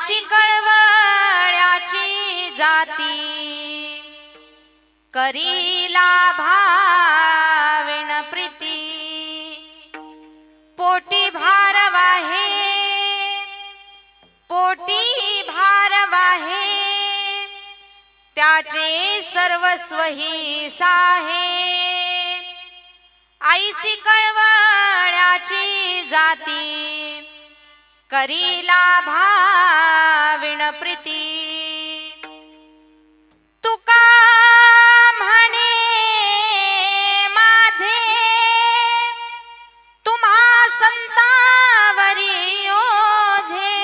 आईसी कळवळ्याची जाती करीला भाविण प्रीती पोटी भार वाहे त्याचे सर्वस्व ही साहे आईसी कळवळ्याची जाती करीला भाविण प्रीती तुका म्हणे माझे तुम्हा संतावरी ओझे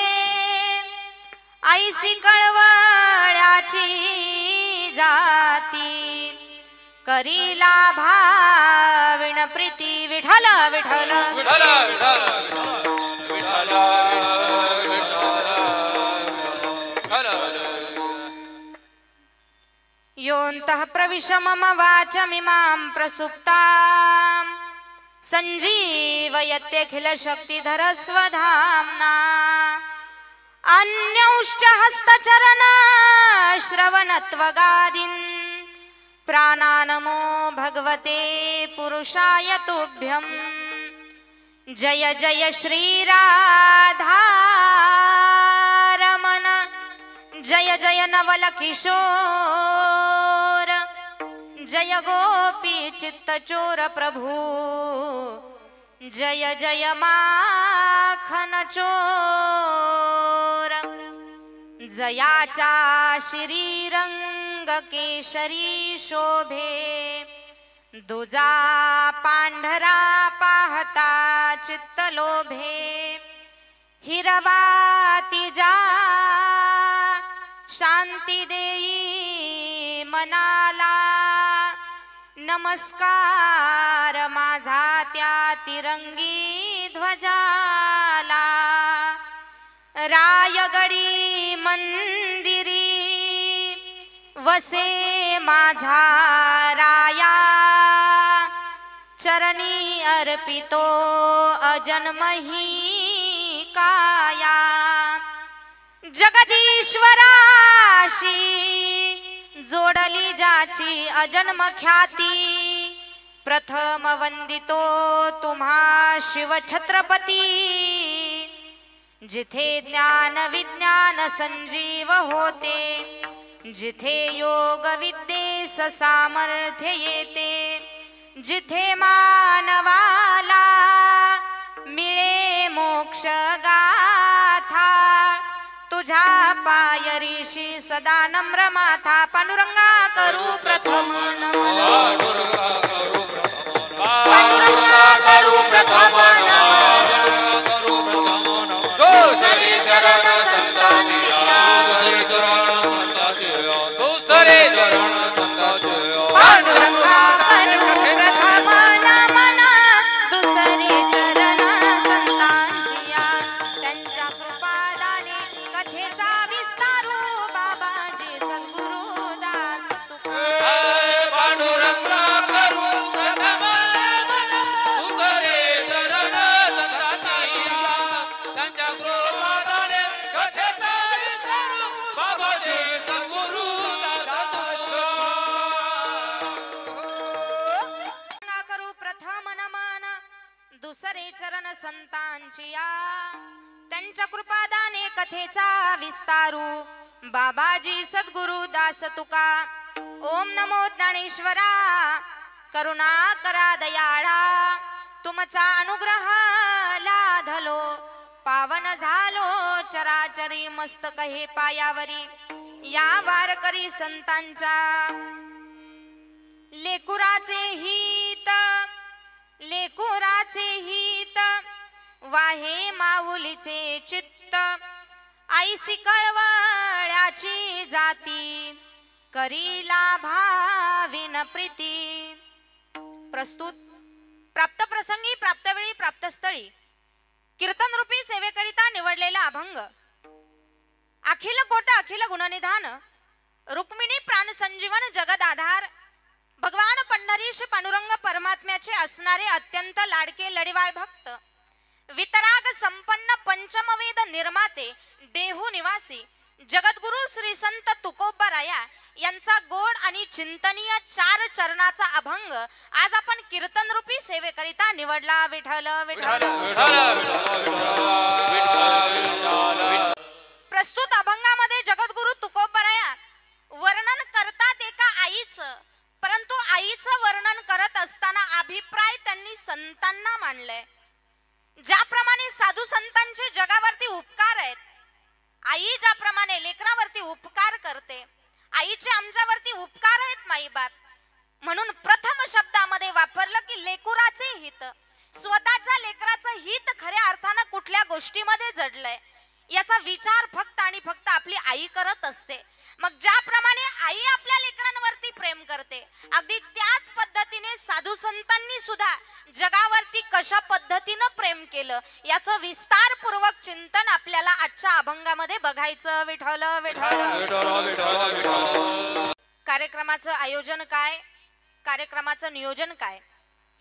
आईसी कळवळ्याची जाती करीला भाविण प्रीती विठ्ठल विठ्ठल विठ्ठल विठ्ठल योऽन्तः प्रविश मम वाचमिमां प्रसुप्तां सञ्जीवयत्यखिलशक्तिधरस्वधाम्ना अन्यौश्च हस्तचरणश्रवणत्वगादीन् प्राणानमो भगवते पुरुषाय तुभ्यं जय जय श्रीराधारमण जय जय नवल किशोर जय गोपी चित्तचोर प्रभु जय जय माखन चोर जयाचा श्रीरंग केशरी शोभे दुजा पांढरा पाहता चित्त लोभे हिरवा तिजा शांती देई मनाला नमस्कार माझा त्या तिरंगी ध्वजाला रायगडी मंदिरी वसे माझा राया चरणी अर्पितो अजन्मही काया जगदीश्वराशी जोडली जाची अजन्म ख्याती प्रथम वंदितो तुम्हा शिव छत्रपती जिथे ज्ञान विज्ञान संजीव होते जिथे योग विद्येस सामर्थ्य येते जिथे मानवाला मिळे मोक्ष गाथा तुझ्या पायरीशी सदा नम्र माथा पांडुरंगा करू प्रथम नमन पांडुरंगा करू प्रथम नमन दुसरे चरण संतांचिया पांडुरंगा करू प्रथम नमन दुसरे चरण संतांचिया त्यांच्या कृपादाने कथेचा विस्तारू बाबाजी सद्गुरु दास तुका पांडुरंगा करू प्रथम नमन दुसरे चरण संतांचिया त्यांच्या कृपादाने कथेचा विस्तारू बाबाजी सद्गुरु दास करू प्रथम नमन दुसरे चरण संतांचिया त्यांच्या कृपादाने कथेचा विस्तारू बाबाजी सद्गुरु दास तुका ओम नमो ज्ञानेश्वरा करुणा करा दयाळा तुमचा अनुग्रह लाधलो पावन झालो चराचरी मस्तक हे पायावरी या वारकरी संतांच्या लेकुराचे हित वाहे माऊलीचे चित्त आईसी कळवळ्याची जाती करीला भाविन प्रीती प्रस्तुत प्राप्त प्रसंगी प्राप्त वेळी प्राप्त स्थळी कीर्तन रूपी सेवेकरिता निवडलेला अभंग अखिल कोट अखिल गुणनिधान रुक्मिणी प्राण संजीवन जगद आधार भगवान पंढरीश पांडुरंग परमात्म्याचे असणारे अत्यंत लाडके लढीवाळ भक्त वितराग संपन्न पंचमवेद निर्माते देहू निवासी जगद्गुरु श्री संत तुकोबराया यांचा गोड आणि चिंतनीय 4 चरणाचा अभंग आज आपण कीर्तन रूपी सेवेकरिता निवडला. विठ्ठल विठ्ठल. प्रस्तुत अभंगामध्ये जगद्गुरु तुकोबराया वर्णन करतात एका आईचं, परंतु आईचं वर्णन करत असताना अभिप्राय त्यांनी संतांना मांडलाय. ज्याप्रमाणे साधू संतांचे जगावरती उपकार आहेत, आई ज्याप्रमाणे लेकरावरती उपकार करते, आईचे आमच्यावरती उपकार आहेत माईबाप, म्हणून प्रथम शब्दामध्ये वापरलं की लेकुराचे हित. स्वतःच्या लेकराचं हित खऱ्या अर्थानं कुठल्या गोष्टीमध्ये जडलंय याचा विचार फक्त आणि फक्त आपली आई करत असते. मग ज्याप्रमाणे आई आपल्या लेकरांवरती प्रेम करते, अगदी त्याच पद्धतीने साधू संतांनी सुद्धा जगावरती कशा पद्धतीनं प्रेम केलं याचं विस्तारपूर्वक चिंतन आपल्याला आजच्या अभंगामध्ये बघायचं. विठ्ठल विठ्ठल. कार्यक्रमाचं आयोजन काय, कार्यक्रमाचं नियोजन काय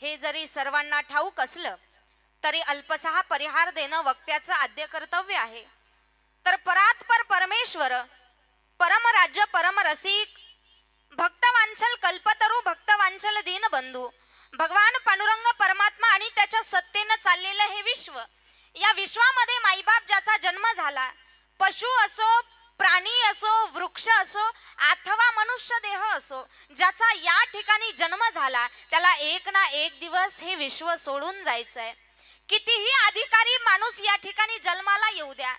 हे जरी सर्वांना ठाऊक असलं तरी अल्पसहा परिहार देणं वक्त्याचं आद्य कर्तव्य आहे. तर परात्पर परमेश्वर, परम राज्य परम रसिक, भक्तवांचल कल्पतरू, भक्तवांचल दीनबंधू भगवान पांडुरंग परमात्मा आणि त्याच्या सत्तेनं चाललेलं हे विश्व, या विश्वामध्ये माईबाप ज्याचा जन्म झाला, पशु असो, प्राणी असो, वृक्ष असो अथवा मनुष्य देह असो, ज्याचा या ठिकाणी जन्म झाला त्याला एक ना एक दिवस हे विश्व सोडून जायचंय. कितीही अधिकारी माणूस या ठिकाणी जन्माला येऊ द्या,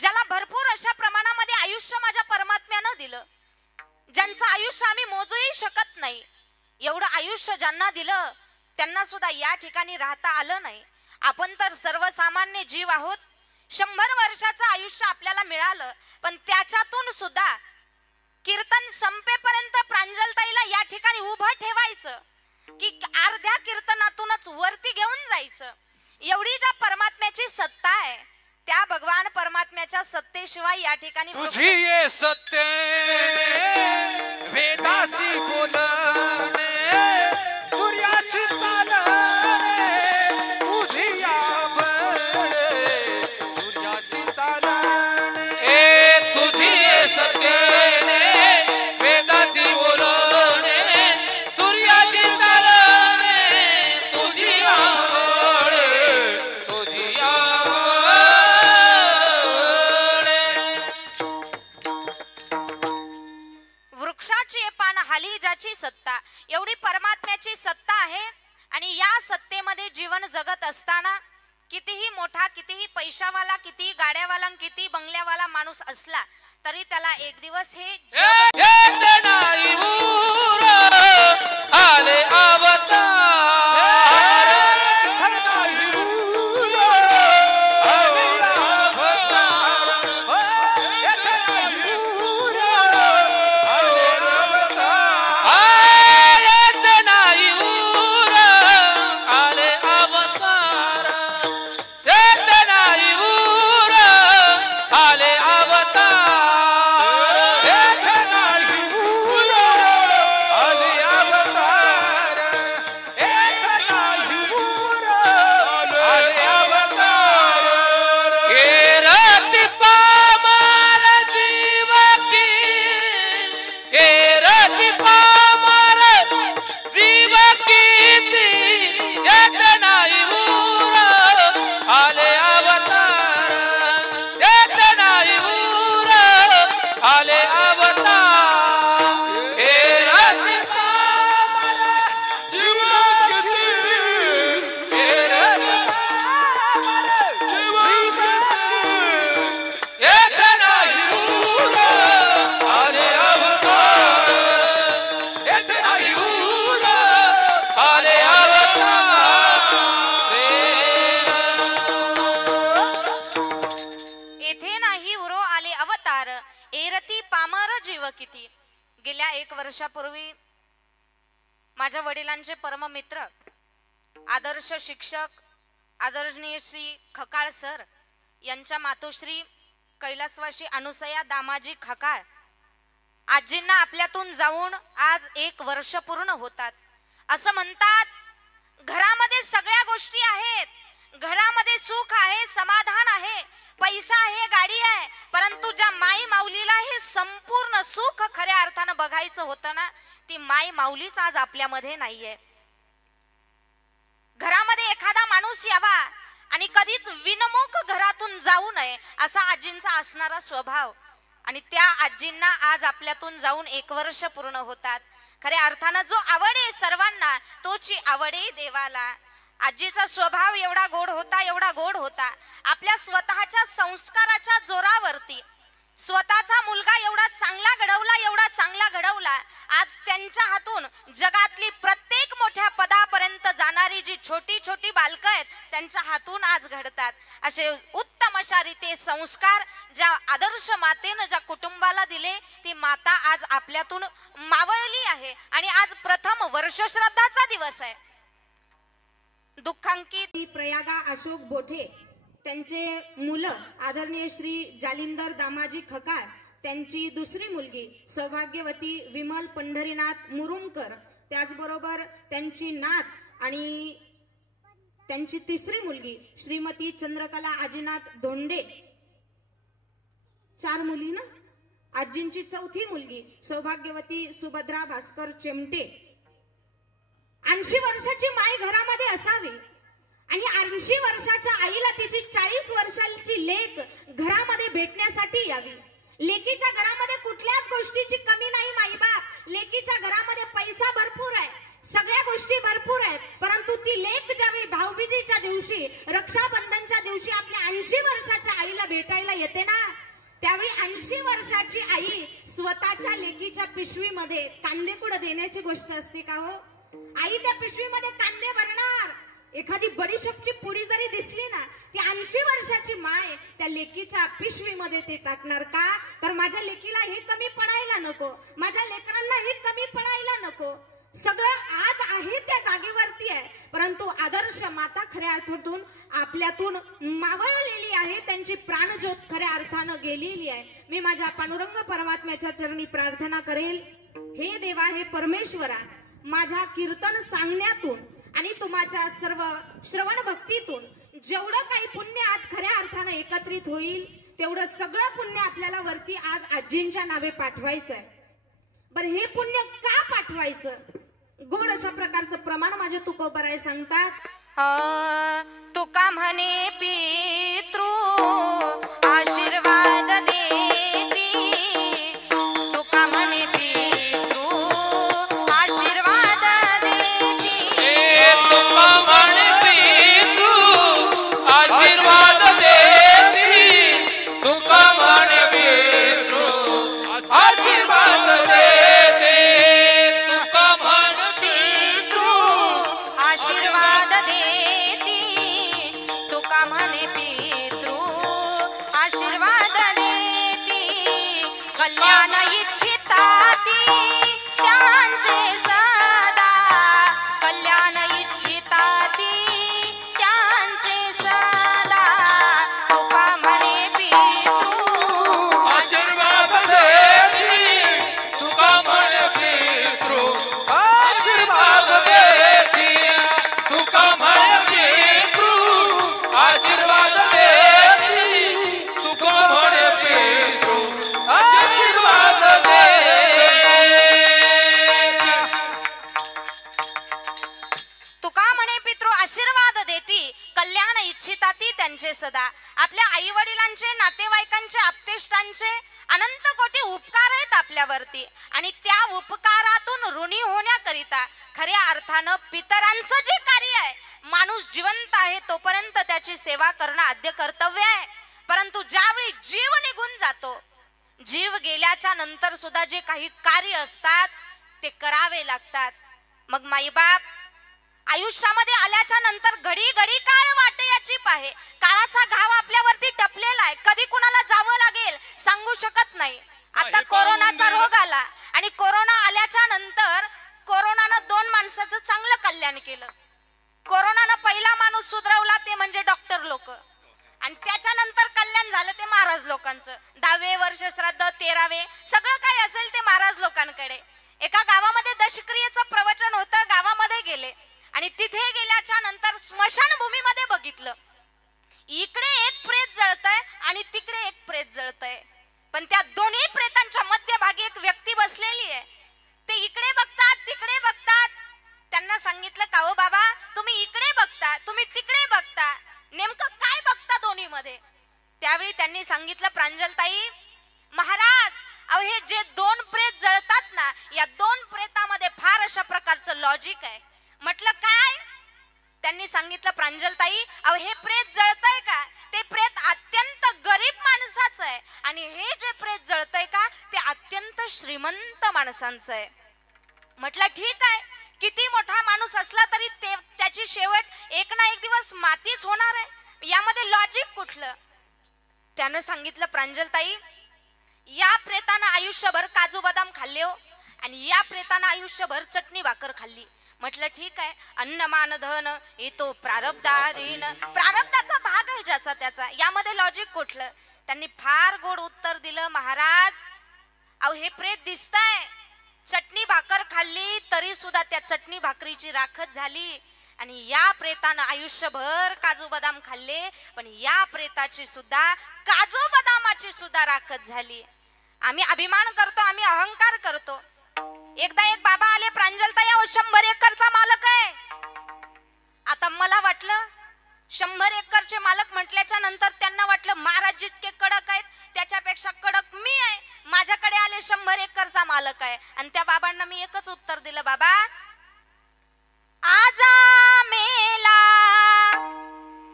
ज्याला भरपूर अशा प्रमाणामध्ये आयुष्य माझ्या परमात्म्यानं दिलं, ज्यांचं आयुष्य आम्ही मोजूही शकत नाही, एवढं आयुष्य ज्यांना दिलं त्यांना सुद्धा या ठिकाणी राहता आलं नाही. आपण तर सर्वसामान्य जीव आहोत. 100 वर्षाचं आयुष्य आपल्याला मिळालं, पण त्याच्यातून सुद्धा कीर्तन संपेपर्यंत प्रांजलताईला या ठिकाणी उभं ठेवायचं की अर्ध्या कीर्तनातूनच वरती घेऊन जायचं. एवढी ज्या परमात्म्याची सत्ता आहे, त्या भगवान परमात्म्याच्या सत्तेशिवाय या ठिकाणी तुझी ये सत्ते वेदासी बोलणे सूर्याशी चालणे, तुझी या बळे सूर्याशी चालणे. ए तुझी ये सत्ते वेदासी बोलणे सूर्याशी चालणे, तुझी या बळे तुझी या पान हाली ज्याची सत्ता, एवढी परमात्म्याची सत्ता आहे. आणि या सत्तेमध्ये जीवन जगत असताना कितीही मोठा, कितीही पैशावाला, कितीही गाड्यावाला, किती बंगल्यावाला माणूस असला तरी त्याला एक दिवस हे आले किती. गेल्या 1 वर्षापूर्वी माझ्या वडिलांचे परम मित्र, आदर्श शिक्षक, आदरणीय श्री खकाळ सर यांच्या मातोश्री कैलासवासी अनुसया दामाजी खकाळ आजींना आपल्यातून जाऊन आज 1 वर्ष पूर्ण होतात. असं म्हणतात घरामध्ये सगळ्या गोष्टी आहेत, घरामध्ये सुख आहे, समाधान आहे, पैसा आहे, गाडी आहे, परंतु ज्या माई माऊलीला हे संपूर्ण सुख खऱ्या अर्थानं बघायचं होतं ना, ती माई माऊलीच आज आपल्यामध्ये नाहीये. घरामध्ये एखादा माणूस यावा आणि कधीच विनमुख घरातून जाऊ नये असा आजींचा असणारा स्वभाव, आणि त्या आजींना आज आपल्यातून जाऊन 1 वर्ष पूर्ण होतात. खऱ्या अर्थानं जो आवडे सर्वांना तोची आवडे देवाला. आजीचा स्वभाव एवढा गोड होता, एवढा गोड होता. आपल्या स्वतःच्या संस्काराच्या जोरावरती स्वतःचा मुलगा एवढा चांगला घडवला, एवढा चांगला घडवला. आज त्यांच्या हातून जगातली प्रत्येक मोठ्या पदापर्यंत जाणारी जी छोटी छोटी बालकं आहेत त्यांच्या हातून आज घडतात. असे उत्तम अशा रीते संस्कार ज्या आदर्श मातेनं ज्या कुटुंबाला दिले, ती माता आज आपल्यातून मावळली आहे. आणि आज प्रथम वर्षश्राद्धाचा दिवस आहे. दुःखांकित प्रयागा अशोक बोठे, त्यांचे मुलं आदरणीय श्री जालिंदर दामाजी खकाळ, त्यांची दुसरी मुलगी सौभाग्यवती विमल पंढरीनाथ मुरुमकर, त्याचबरोबर त्यांची नात आणि त्यांची तिसरी मुलगी श्रीमती चंद्रकला आजीनाथ धोंडे. 4 मुली ना. आजींची चौथी मुलगी सौभाग्यवती सुभद्रा भास्कर चेमटे. 80 वर्षाची माय घरामध्ये असावी आणि 80 वर्षाच्या आईला तिची 40 वर्षाची लेक घरामध्ये भेटण्यासाठी यावी. लेकीच्या घरामध्ये कुठल्याच गोष्टीची कमी नाही. माईबाप, लेकीच्या घरामध्ये पैसा भरपूर आहे, सगळ्या गोष्टी भरपूर आहेत, परंतु ती लेक ज्यावेळी भाऊबीजेच्या दिवशी, रक्षाबंधनच्या दिवशी आपल्या 80 वर्षाच्या आईला भेटायला येते ना, त्यावेळी 80 वर्षाची आई स्वतःच्या लेकीच्या पिशवीमध्ये कांदेकुड देण्याची गोष्ट असते का हो? आई त्या पिशवीमध्ये कांदे भरणार. एखादी बडीशेपची पुडी जरी दिसली ना, ती 80 वर्षाची माय त्या लेकीच्या पिशवीमध्ये ते टाकणार का? तर माझ्या लेकीला हे कमी पडायला नको, माझ्या लेकरांना हे कमी पडायला नको. सगळं आज आहे त्या जागेवरती आहे, परंतु आदर्श माता खऱ्या अर्थातून आपल्यातून मावळलेली आहे. त्यांची प्राणज्योत खऱ्या अर्थानं गेलेली आहे. मी माझ्या पांडुरंग परमात्म्याच्या चरणी प्रार्थना करेल, हे देवा, हे परमेश्वरा, माझ्या कीर्तन सांगण्यातून आणि तुम्हाच्या सर्व श्रवण भक्तीतून जेवढं काही पुण्य आज खऱ्या अर्थानं एकत्रित होईल, तेवढं सगळं पुण्य आपल्याला वरती आज आजींच्या नावे पाठवायचं आहे. बरं, हे पुण्य का पाठवायचं? गोड अशा प्रकारचं प्रमाण माझे तुकोबराय सांगतात. तुका म्हणे पितृ आशीर्वाद देती, तुका म्हणे पितृ आशीर्वाद देती, तुका म्हणे पितृ आशीर्वाद देती, तुका म्हणे पितृ आशीर्वाद देती, तुका म्हणे पितृ आशीर्वाद देती, तुका म्हणे पितृ आशीर्वाद देती. कल्याण इच्छिताती त्यांचे सदा, कल्याण इच्छिताती त्यांचे सदा, तुका म्हणे पितृ आशीर्वाद देती, तुका म्हणे पितृ आशीर्वाद देती, तुका म्हणे पितृ आशीर्वाद देती, तुका म्हणे पितृ आशीर्वाद देती. तुका म्हणे पितृ आशीर्वाद देती, कल्याण इच्छिताती त्यांचे सदा. आपल्या आई वडिलांचे, नातेवाईकांचे, आप्तेष्टांचे अनंत कोटी उपकार आहेत आपल्यावरती, आणि त्या उपकारातून ऋणी होण्याकरिता खऱ्या अर्थानं पितरांचं जे कार्य आहे, माणूस जिवंत आहे तोपर्यंत त्याची सेवा करणं आद्य कर्तव्य आहे. परंतु ज्यावेळी जीव निघून जातो, जीव गेल्याच्या नंतर सुद्धा जे काही कार्य असतात ते करावे लागतात. मग माईबाप आयुष्यामध्ये आल्याच्या नंतर घडी घडी काळ वाटेयाची पाहे. काळाचा घाव आपल्यावरती टपलेला आहे, कधी कुणाला जावं लागेल सांगू शकत नाही. आता कोरोनाचा रोग आला, आणि कोरोना आल्याच्या नंतर कोरोनानं 2 माणसाचं चांगलं कल्याण केलं. कोरोनानं पहिला माणूस सुधरवला ते म्हणजे डॉक्टर लोक, आणि त्याच्यानंतर कल्याण झालं ते महाराज लोकांचं. 10वे वर्ष श्राद्ध, 13वे, सगळं काय असेल ते महाराज लोकांकडे. एका गावामध्ये दशक्रियेचं प्रवचन होतं, गावामध्ये गेले आणि तिथे गेल्याच्या नंतर स्मशानभूमीमध्ये बघितलं, इकडे एक प्रेत जळतंय आणि तिकडे एक प्रेत जळतंय, पण त्या दोन्ही प्रेतांच्या मध्यभागी एक व्यक्ती बसलेली आहे. ते इकडे बघतात तिकडे बघतात. त्यांना सांगितलं, का हो बाबा, तुम्ही इकडे बघता तुम्ही तिकडे बघता, नेमकं काय बघता दोन्ही मध्ये? त्यावेळी त्यांनी सांगितलं, प्रांजलताई महाराज, अहो हे जे दोन प्रेत जळतात ना, या दोन प्रेतामध्ये फार अशा प्रकारचं लॉजिक आहे. म्हटलं काय? त्यांनी सांगितलं, प्रांजलताई अहो हे प्रेत जळतंय का, ते प्रेत अत्यंत गरीब माणसाचं आहे आणि हे जे प्रेत जळतंय का, ते अत्यंत श्रीमंत माणसांचं आहे. म्हटलं ठीक आहे, किती मोठा माणूस असला तरी त्याची शेवट एक ना एक दिवस मातीच होणार आहे, यामध्ये लॉजिक कुठलं? त्यानं सांगितलं, प्रांजलताई या प्रेतानं आयुष्यभर काजू बदाम खाल्ले हो, आणि या प्रेतानं आयुष्यभर चटणी भाकर खाल्ली. म्हटलं ठीक आहे, अन्न मान धन येतो प्रारब्धाधीन, प्रारब्धाचा भाग आहे ज्याचा त्याचा, यामध्ये लॉजिक कुठलं? त्यांनी फार गोड उत्तर दिलं, महाराज अहो हे प्रेत दिसतंय, चटणी भाकर खाल्ली तरी सुद्धा त्या चटणी भाकरीची राखत झाली, आणि या प्रेतानं आयुष्यभर काजू बदाम खाल्ले, पण या प्रेताची सुद्धा काजू बदामाची सुद्धा राखत झाली. आम्ही अभिमान करतो, आम्ही अहंकार करतो. एकदा एक बाबा आले, प्रांजलताई अहो 100 एकरचा मालक आहे. आता मला वाटलं 100 एकरचे मालक म्हटल्याच्या नंतर त्यांना वाटलं महाराज जितके कडक आहेत त्याच्यापेक्षा कडक मी आहे, माझ्याकडे आले 100 एकरचा मालक आहे. आणि त्या बाबांना मी एकच उत्तर दिलं, बाबा आजा मेला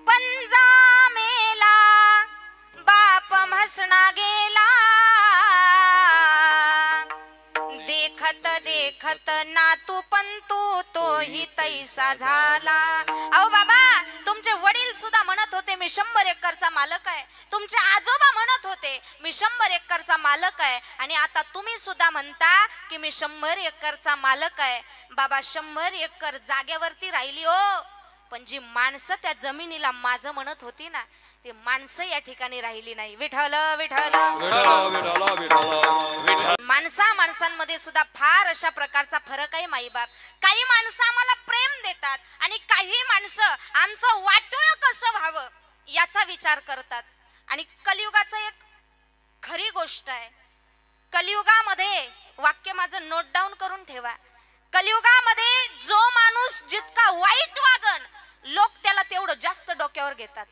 पंजा मेला बाप म्हसणा गेला, देखत देखत नातू पंतू तोही तैसा झाला. अहो बाबा, तुमचे वडील सुद्धा म्हणत होते मी 100 एकरचा मालक आहे, तुमचे आजोबा म्हणत होते मी 100 एकरचा मालक आहे, आणि आता तुम्ही सुद्धा म्हणता की मी 100 एकरचा मालक आहे. बाबा 100 एकर जागेवरती राहिली हो, पण जी माणसं त्या जमिनीला माझं म्हणत होती ना, ते माणसं या ठिकाणी राहिली नाही. विठ्ठल विठ्ठल माणसांमध्ये सुद्धा फार अशा प्रकारचा फरक आहे माईबाप. काही माणसं आम्हाला प्रेम देतात आणि काही माणसं आमचं वाटोळं कसं व्हावं याचा विचार करतात. आणि कलियुगाचं एक खरी गोष्ट आहे, कलियुगामध्ये वाक्य माझं नोट डाऊन करून ठेवा, कलियुगामध्ये जो माणूस जितका वाईट वागन लोक त्याला तेवढं जास्त डोक्यावर घेतात.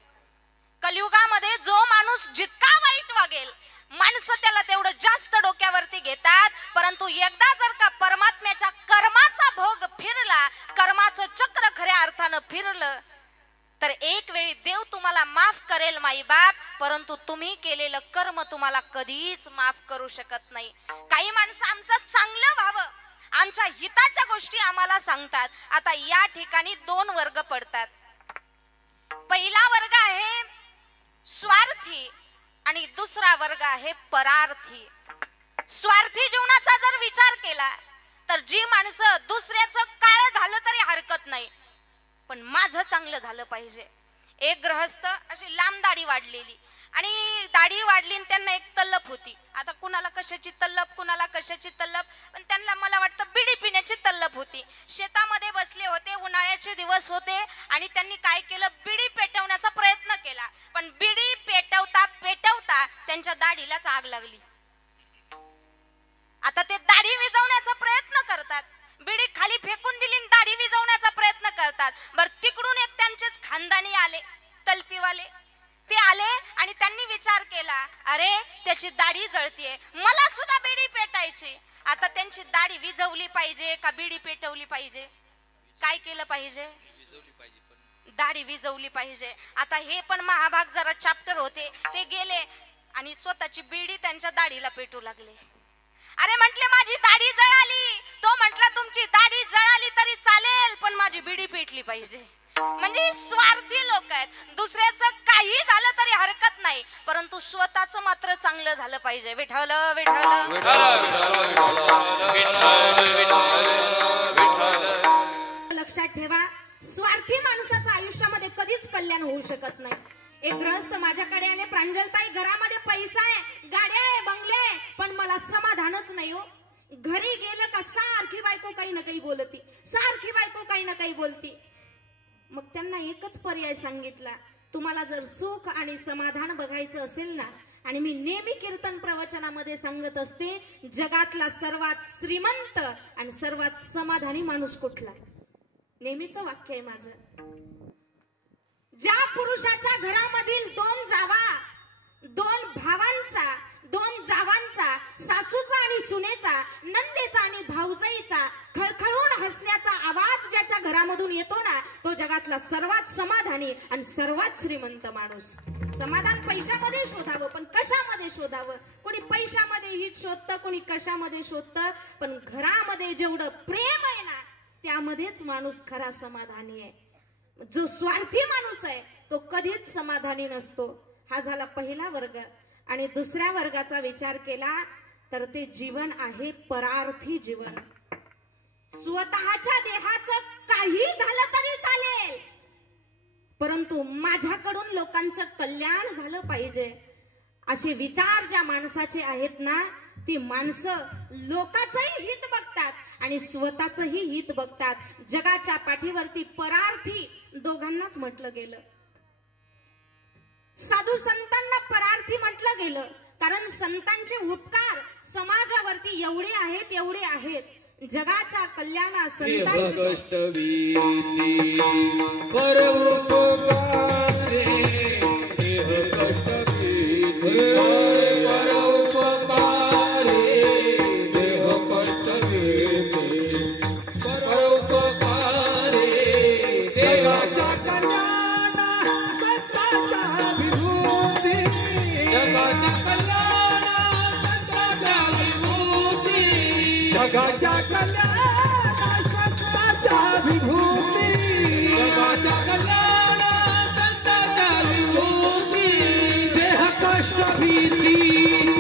कलियुगामध्ये जो माणूस जितका वाईट वागेल माणसं त्याला तेवढं जास्त डोक्यावरती घेतात. परंतु एकदा जर का परमात्म्याच्या कर्माचा भोग फिरला, कर्माचं चक्र खऱ्या अर्थानं फिरलं, तर एक वेळी देव तुम्हाला माफ करेल माईबाप, परंतु तुम्ही केलेलं कर्म तुम्हाला कधीच माफ करू शकत नाही. काही माणसं आमचं चांगलं व्हावं, आमच्या हिताच्या गोष्टी आम्हाला सांगतात. आता या ठिकाणी 2 वर्ग पडतात. पहिला वर्ग आहे स्वार्थी आणि दुसरा वर्ग आहे परार्थी. स्वार्थी जीवनाचा जर विचार केला तर जी माणसं दुसऱ्याचं काळ झालं तरी हरकत नाही, पण माझं चांगलं झालं पाहिजे. एक गृहस्थ अशी लांब दाढी वाढलेली, आणि दाढी वाढली आणि त्यांना एक तल्लप होती. आता कुणाला कशाची तल्लप, कुणाला कशाची तल्लप, पण त्यांना मला वाटतं बिडी पिण्याची तल्लप होती. शेतामध्ये बसले होते, उन्हाळ्याचे दिवस होते, आणि त्यांनी काय केलं, बिडी पेटवण्याचा प्रयत्न केला, पण बिडी पेटवता पेटवता त्यांच्या दाढीलाच आग लागली. आता ते दाढी विझवण्याचा प्रयत्न करतात, बिडी खाली फेकून दिली, दाढी विझवण्याचा प्रयत्न करतात. बरं, तिकडून एक त्यांचेच खानदानी आले, तलपीवाले, ते आले आणि त्यांनी विचार केला, अरे त्याची दाढी जळतीये, मला सुद्धा बिडी पेटायची. आता त्यांची दाढी विझवली पाहिजे का बिडी पेटवली पाहिजे? काय केलं पाहिजे? दाढी विझवली पाहिजे. आता हे पण महाभाग जरा चॅप्टर होते, ते गेले आणि स्वतःची बिडी त्यांच्या दाढीला पेटू लागले. अरे म्हटले माझी दाढी जळाली, तो म्हटला तुमची दाढी जळाली तरी चालेल, पण माझी बिडी पेटली पाहिजे. म्हणजे स्वार्थी लोक आहेत, दुसऱ्याचं काही झालं तरी हरकत नाही, परंतु स्वतःचं मात्र चांगलं झालं पाहिजे. विठ्ठल विठ्ठल लक्षात ठेवा, स्वार्थी माणसाचं आयुष्यामध्ये कधीच कल्याण होऊ शकत नाही. एक गृहस्थ माझ्याकडे आले, प्रांजलताई घरामध्ये पैसा आहे, गाड्या आहे, बंगले आहे, पण मला समाधानच नाही हो. घरी गेलं का सारखी बायको काही ना काही बोलती, सारखी बायको काही ना काही बोलती. मग त्यांना एकच पर्याय सांगितला, तुम्हाला जर सुख आणि समाधान बघायचं असेल ना, आणि मी नेहमी कीर्तन प्रवचनामध्ये सांगत असते, जगातला सर्वात श्रीमंत आणि सर्वात समाधानी माणूस कुठला, नेहमीचं वाक्य आहे माझं. ज्या पुरुषाच्या घरामधील दोन जावा, दोन भावांचा, दोन जावांचा, सासूचा आणि सुनेचा, नंदेचा आणि भाऊजाईचा खळखळून हसण्याचा आवाज ज्याच्या घरामधून येतो ना, तो जगातला सर्वात समाधानी आणि सर्वात श्रीमंत माणूस. समाधान पैशामध्ये शोधावं, पण कशामध्ये शोधावं? कोणी पैशामध्ये हित शोधतं, कोणी कशामध्ये शोधतं, पण घरामध्ये जेवढं प्रेम आहे ना, त्यामध्येच माणूस खरा समाधानी आहे. जो स्वार्थी माणूस आहे तो कधीच समाधानी नसतो. हा झाला पहिला वर्ग. आणि दुसऱ्या वर्गाचा विचार केला तर ते जीवन आहे परार्थी जीवन. स्वतःच्या देहाचं काही झालं तरी चालेल, परंतु माझ्याकडून लोकांचं कल्याण झालं पाहिजे असे विचार ज्या माणसाचे आहेत ना, ती माणसं लोकांचंही हित बघतात आणि स्वतःचंही हित बघतात. जगाच्या पाठीवरती परार्थी दोघांनाच म्हटलं गेलं. साधू संतांना परार्थी म्हटलं गेलं कारण संतांचे उपकार समाजावरती एवढे आहेत. जगाच्या कल्याणासाठी कष्ट वीती परोपकारे, देह कष्ट वीती परोपकारे, देह कष्ट वीती परोपकारे, देवाच्या कल्याणाचा विभूती, जगाच्या कल्याणाचा विभूती, जगाच्या कल्याणाचा विभूती, जगाच्या कल्याणाचा विभूती, देह कष्ट भीती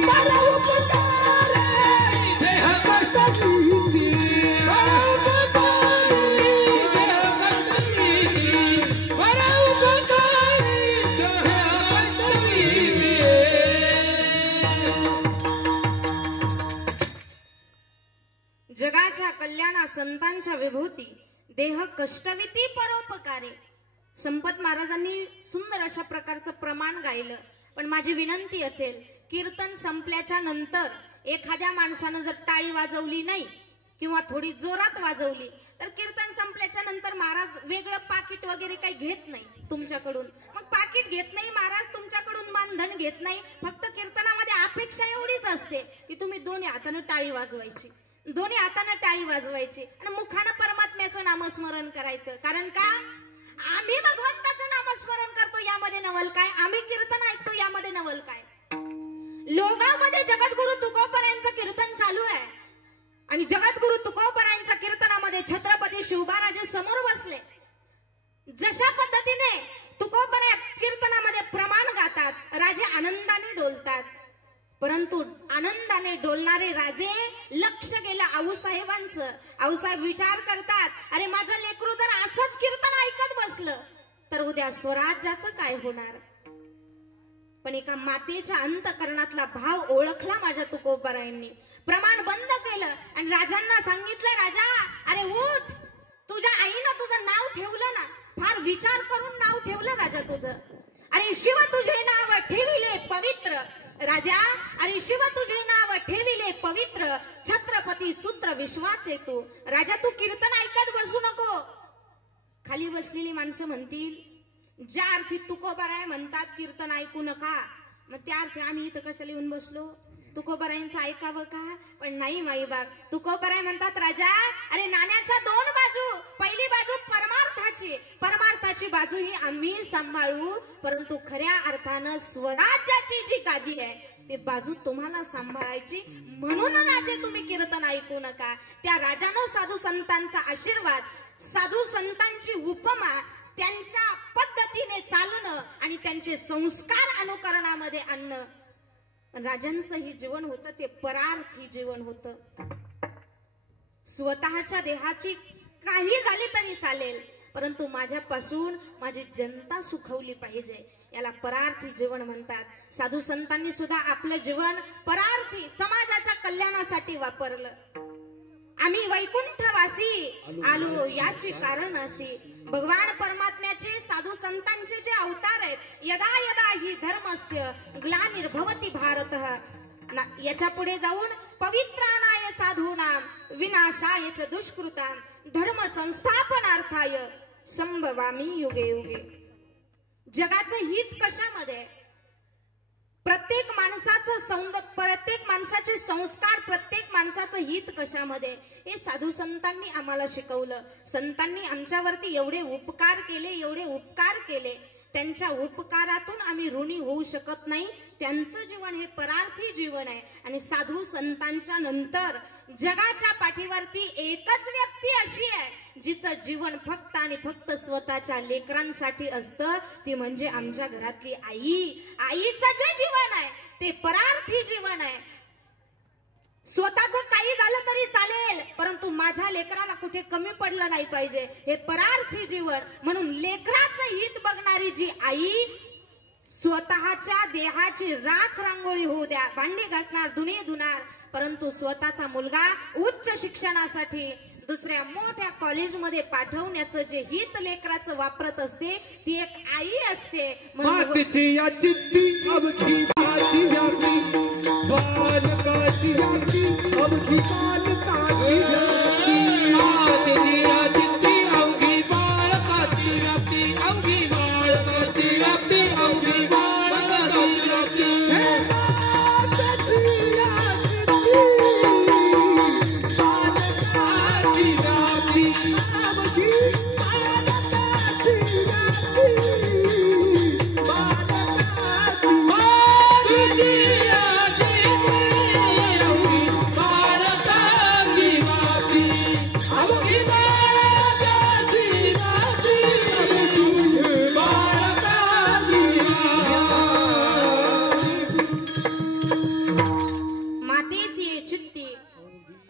परोपकारे, देह कष्ट भीती परोपकारे, देह कष्ट भीती परोपकारे, देह कष्ट भीती. जगाच्या कल्याणा संतांच्या विभूती, देह कष्टविती परोपकारे. संपत महाराजांनी सुंदर अशा प्रकारचं प्रमाण गायलं. पण माझी विनंती असेल, कीर्तन संपल्याच्या नंतर एखाद्या माणसानं जर टाळी वाजवली नाही किंवा थोडी जोरात वाजवली तर कीर्तन संपल्याच्या नंतर महाराज वेगळं पाकिट वगैरे काही घेत नाही तुमच्याकडून. मग पाकिट घेत नाही महाराज, तुमच्याकडून मानधन घेत नाही. फक्त कीर्तनामध्ये अपेक्षा एवढीच असते की तुम्ही दोन्ही हातानं टाळी वाजवायची, दोन्ही हाताने टाळी वाजवायची आणि मुखानं परमात्म्याचं नामस्मरण करायचं. कारण का? आम्ही भगवंताचं नामस्मरण करतो यामध्ये नवल काय, आम्ही कीर्तन ऐकतो यामध्ये नवल काय. लोगामध्ये जगद्गुरु तुकोबरायांचं कीर्तन चालू आहे आणि जगद्गुरु तुकोबरायांच्या कीर्तनामध्ये छत्रपती शिवबाराजे समोर बसले. जशा पद्धतीने तुकोबरा कीर्तनामध्ये प्रमाण गातात, राजे आनंदाने डोलतात. परंतु आनंदाने डोलणारे राजे लक्ष गेलं आऊसाहेबांचं. आऊसाहेब विचार करतात, अरे माझं लेकरू जर असंच कीर्तन ऐकत बसलं तर उद्या स्वराज्याचं काय होणार. पण एका मातेच्या अंतकरणातला भाव ओळखला माझ्या तुकोबरायांनी. प्रमाण बंद केलं आणि राजांना सांगितलं, राजा अरे उठ, तुझ्या आईनं तुझं नाव ठेवलं ना, फार विचार करून नाव ठेवलं राजा तुझं. अरे शिव तुझे नाव ठेविले पवित्र, राजा अरे शिव तुझे नाव ठेविले पवित्र, छत्रपती सूत्र विश्वाचे तू. राजा तू कीर्तन ऐकत बसू नको. खाली बसलेली माणसं म्हणतील, ज्या अर्थी तुकोबराय म्हणतात कीर्तन ऐकू नका, मग त्या अर्थी आम्ही इथं कशाला येऊन बसलो, तुकोबरायांचं ऐकावं का? पण नाही माईबाग, तुकोबराय म्हणतात, राजा अरे नाण्याच्या दोन बाजू, पहिली बाजू परमार्थाची, परमार्थाची बाजू ही आम्ही सांभाळू, परंतु खऱ्या अर्थानं स्वराज्याची जी गादी आहे ती बाजू तुम्हाला सांभाळायची. म्हणून राजे तुम्ही कीर्तन ऐकू नका. त्या राजानं साधू संतांचा आशीर्वाद, साधू संतांची उपमा, त्यांच्या पद्धतीने चालणं आणि त्यांचे संस्कार अनुकरणामध्ये आणणं. राजांचं हे जीवन होतं ते परार्थी जीवन होतं. स्वतःच्या देहाची काही झाली तरी चालेल, परंतु माझ्यापासून माझी जनता सुखवली पाहिजे. याला परार्थी जीवन म्हणतात. साधू संतांनी सुद्धा आपलं जीवन परार्थी समाजाच्या कल्याणासाठी वापरलं. आम्ही वैकुंठवासी आलो याची कारण अशी. भगवान परमात्म्याचे साधू संतांचे जे अवतार आहेत, यदा यदा ही धर्मस्य ग्लानिर्भवती भारतः, याच्या पुढे जाऊन पवित्राणाय साधूनाम विनाशाय च दुष्कृतां धर्म संस्थापनार्थाय संभवामी युगे युगे. जगाचं हित कशामध्ये? प्रत्येक माणसाचं प्रत्येक माणसाचे संस्कार, प्रत्येक माणसाचं हित कशामध्ये? हे साधू संतांनी आम्हाला शिकवलं. संतांनी आमच्यावरती एवढे उपकार केले, त्यांच्या उपकारातून आम्ही ऋणी होऊ शकत नाही. त्यांचं जीवन हे परार्थी जीवन आहे. आणि साधू संतांच्या नंतर जगाच्या पाठीवरती एकच व्यक्ती अशी आहे जिचं जीवन फक्त आणि फक्त स्वतःच्या लेकरांसाठी असतं. ती म्हणजे आमच्या घरातली आई. आईचं जे जीवन आहे ते परार्थी जीवन आहे. स्वतःचं काही झालं तरी चालेल, परंतु माझ्या लेकराला कुठे कमी पडलं नाही पाहिजे, हे परार्थी जीवन. म्हणून लेकराचं हित बघणारी जी आई स्वतःच्या देहाची राख रांगोळी होऊ द्या, भांडी घासणार, धुणे धुणार, परंतु स्वतःचा मुलगा उच्च शिक्षणासाठी दुसऱ्या मोठ्या कॉलेजमध्ये पाठवण्याचं जे हित लेकराचं वापरत असते, ती एक आई असते. मातीची या चित्ती अवघी भाती याकी, बालकाची याकी अवघी बालकाची याकी. मातीची या चित्ती अवघी बालकाची याकी, अवघी बालकाची याकी, अवघी बालकाची याकी.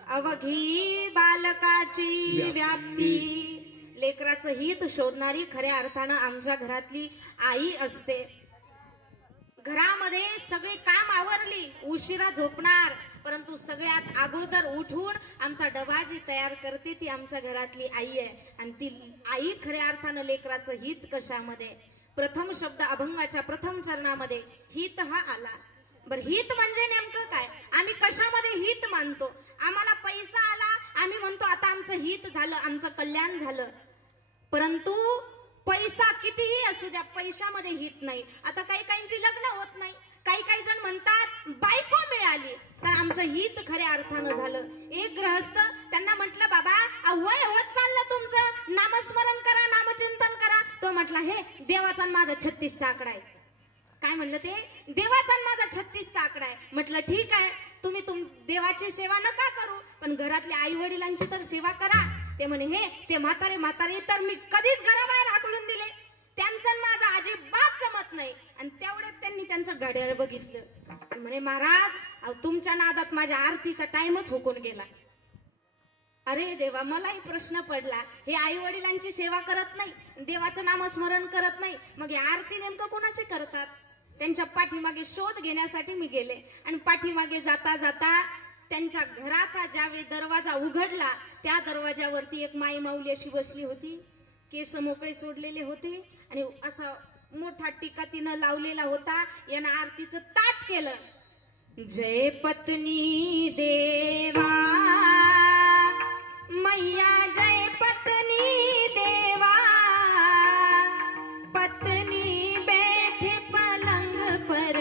अवघी बालकाची व्याप्ती. लेकराचं हित शोधणारी खऱ्या अर्थानं आमच्या घरातली आई असते. घरामध्ये सगळी काम आवरली, उशिरा झोपणार, परंतु सगळ्यात अगोदर उठून आमचा डबा जी तयार करते ती आमच्या घरातली आई आहे. आणि ती आई खऱ्या अर्थानं लेकराचं हित कशामध्ये? प्रथम शब्द अभंगाच्या प्रथम चरणामध्ये हित हा आला. बर, हित म्हणजे नेमकं काय? आम्ही कशामध्ये हित मानतो? आम्हाला पैसा आला, आम्ही म्हणतो आता आमचं हित झालं, आमचं कल्याण झालं. परंतु पैसा कितीही असू द्या, पैशामध्ये हित नाही. आता काही काहींची लग्न होत नाही, काही जण म्हणतात बायको मिळाली तर आमचं हित खऱ्या अर्थानं झालं. एक गृहस्थ त्यांना म्हटलं, बाबा वय होत चाललं तुमचं, नामस्मरण करा, नामचिंतन करा. तो म्हटला, हे देवाचा माझा 36चा आकडा आहे. काय म्हणलं ते? देवाचा माझा 36चा आकडा आहे. म्हटलं ठीक आहे, तुम्ही देवाची सेवा नका करू, पण घरातल्या आई वडिलांची तर सेवा करा. ते म्हणे, हे ते म्हातारे तर मी कधीच घराबाहेर हाकलून दिले, त्यांचं माझं अजिबात जमत नाही. आणि तेवढ्यात त्यांनी त्यांचं घड्याळ बघितलं. म्हणे, महाराज तुमच्या नादात माझ्या आरतीचा टाइमच हुकून गेला. अरे देवा, मलाही प्रश्न पडला, हे आई वडिलांची सेवा करत नाही, देवाचं नामस्मरण करत नाही, मग हे आरती नेमकं कोणाची करतात? त्यांच्या पाठीमागे शोध घेण्यासाठी मी गेले. आणि पाठीमागे जाता जाता त्यांच्या घराचा ज्यावेळी दरवाजा उघडला, त्या दरवाजावरती एक माई माऊली अशी बसली होती. केस मोकळे सोडलेले होते आणि असा मोठा टीका तिनं लावलेला होता. यानं आरतीचं ताट केलं. जय पत्नी देवा मैया, जय पत्नी देवा, पत्नी बैठे पलंग पर,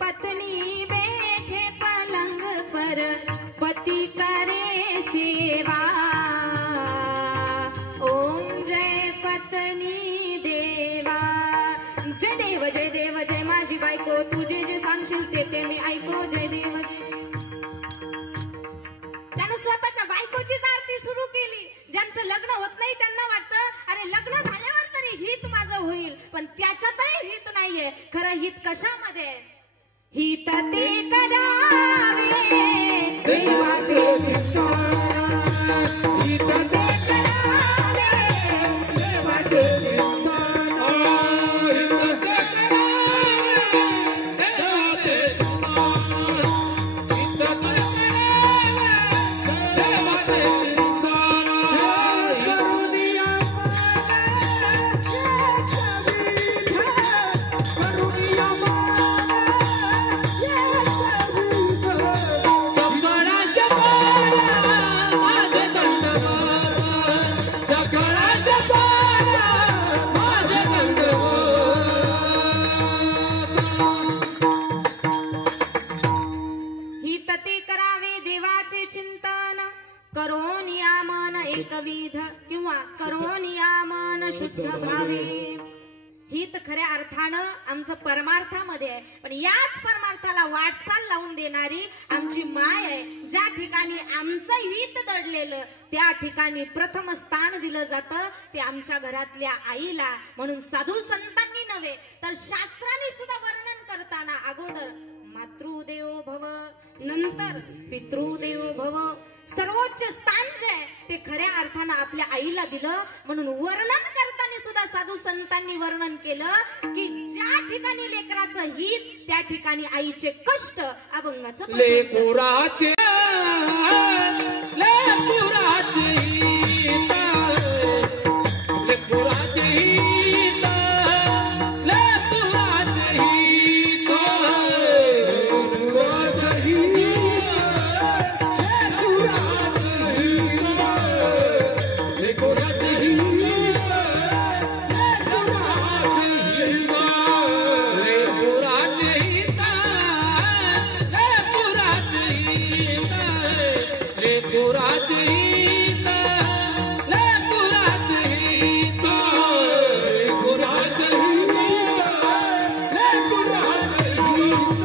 पत्नी बैठे पलंग पर, पति करे सेवा. ओम जय पत्नी देवा. जय देव जय देव जय माझी बायको, तुझे जे सांगशील ते मी ऐको. जय देव जय. त्यानं स्वतःच्या बायकोचीच आरती सुरू केली. ज्यांचं लग्न होत नाही त्यांना वाटतं अरे लग्न झाल्यावर तरी हित माझं होईल, पण त्याच्यातही हित नाहीये. खरं हित कशामध्ये? हित ते करावे देवाचे चित्त, हित ते करावे देवाचे भावे. हित खऱ्या अर्थानं आमचं परमार्थामध्ये आहे, पण याच परमार्थाला वाटचाल लावून देणारी आमची माय आहे. ज्या ठिकाणी आमचं हित दडलेलं त्या ठिकाणी प्रथम स्थान दिलं जातं ते आमच्या घरातल्या आईला. म्हणून साधू संतांनी नव्हे तर शास्त्राने सुद्धा वर्णन करताना अगोदर मातृदेवो भव, नंतर पितृदेवो भव. सर्वोच्च स्थान जे आहे ते खऱ्या अर्थानं आपल्या आईला दिलं. म्हणून वर्णन करताना सुद्धा साधू संतांनी वर्णन केलं की ज्या ठिकाणी लेकराचं हित त्या ठिकाणी आईचे कष्ट अभंगाचं लेकुराचे लेकुराचे हित, लेकुराचे हित, लेकुराचे हित, लेकुराचे हित, लेकुराचे हित, लेकुराचे हित, लेकुराचे हित, लेकुराचे हित, लेकुराचे हित, लेकुराचे हित, लेकुराचे हित,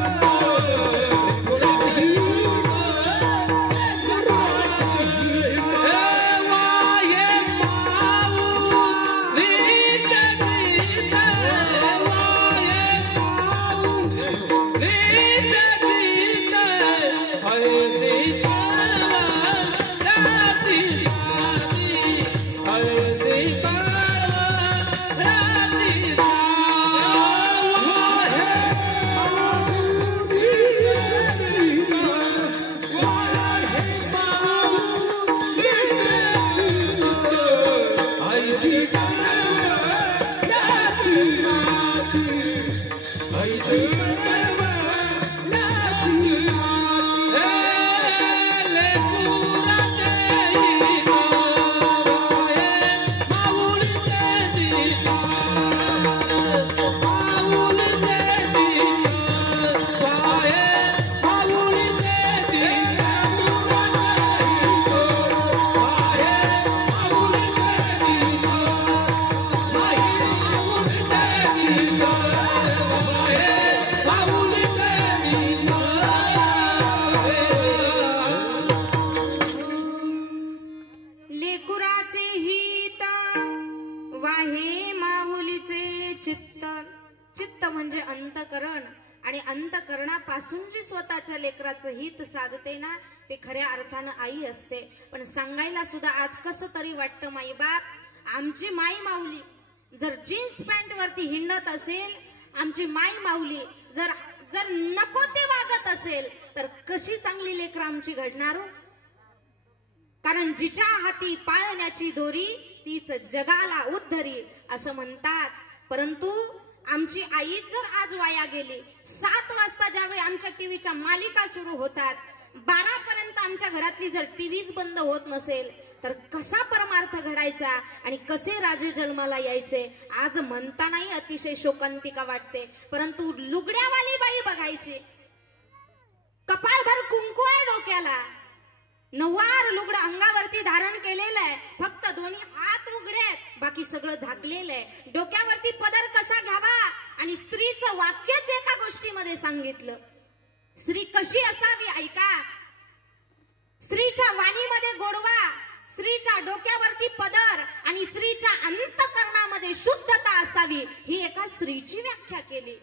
लेकुराचे हित वाहे माऊलीचे चित्त. चित्त म्हणजे अंतकरण, आणि अंतकरणापासून जी स्वतःच्या लेकराचं हित साधते ना ते खऱ्या अर्थानं आई असते. पण सांगायला सुद्धा आज कसं तरी वाटतं माईबाप, आमची माई माऊली जर जीन्स पॅन्ट वरती हिंडत असेल, आमची माई माऊली जर जर नको ते वागत असेल तर कशी चांगली लेकरं आमची घडणार हो? कारण जिच्या हाती पाळण्याची दोरी तीच जगाला उद्धरी असं म्हणतात. परंतु आमची आई जर आज वाया गेली, 7 वाजता ज्यावेळी आमच्या टीव्हीच्या मालिका सुरू होतात, 12 पर्यंत आमच्या घरातली जर टीव्हीच बंद होत नसेल तर कसा परमार्थ घडायचा आणि कसे राजे जन्माला यायचे? आज म्हणतानाही अतिशय शोकांतिका वाटते. परंतु लुगड्यावाली बाई बघायची, कपाळभर कुंकू आहे डोक्याला, नऊवार लुगडं अंगावरती धारण केलेलं आहे, फक्त दोन्ही हात उघडे आहेत, बाकी सगळं झाकलेलं आहे. डोक्यावरती पदर कसा घ्यावा आणि स्त्रीचं वाक्यच एका गोष्टीमध्ये सांगितलं, स्त्री कशी असावी ऐका. स्त्रीच्या वाणीमध्ये गोडवा, स्त्रीच्या डोक्यावरती पदर आणि स्त्रीच्या अंतकरणामध्ये शुद्धता असावी, ही एका स्त्रीची व्याख्या केली.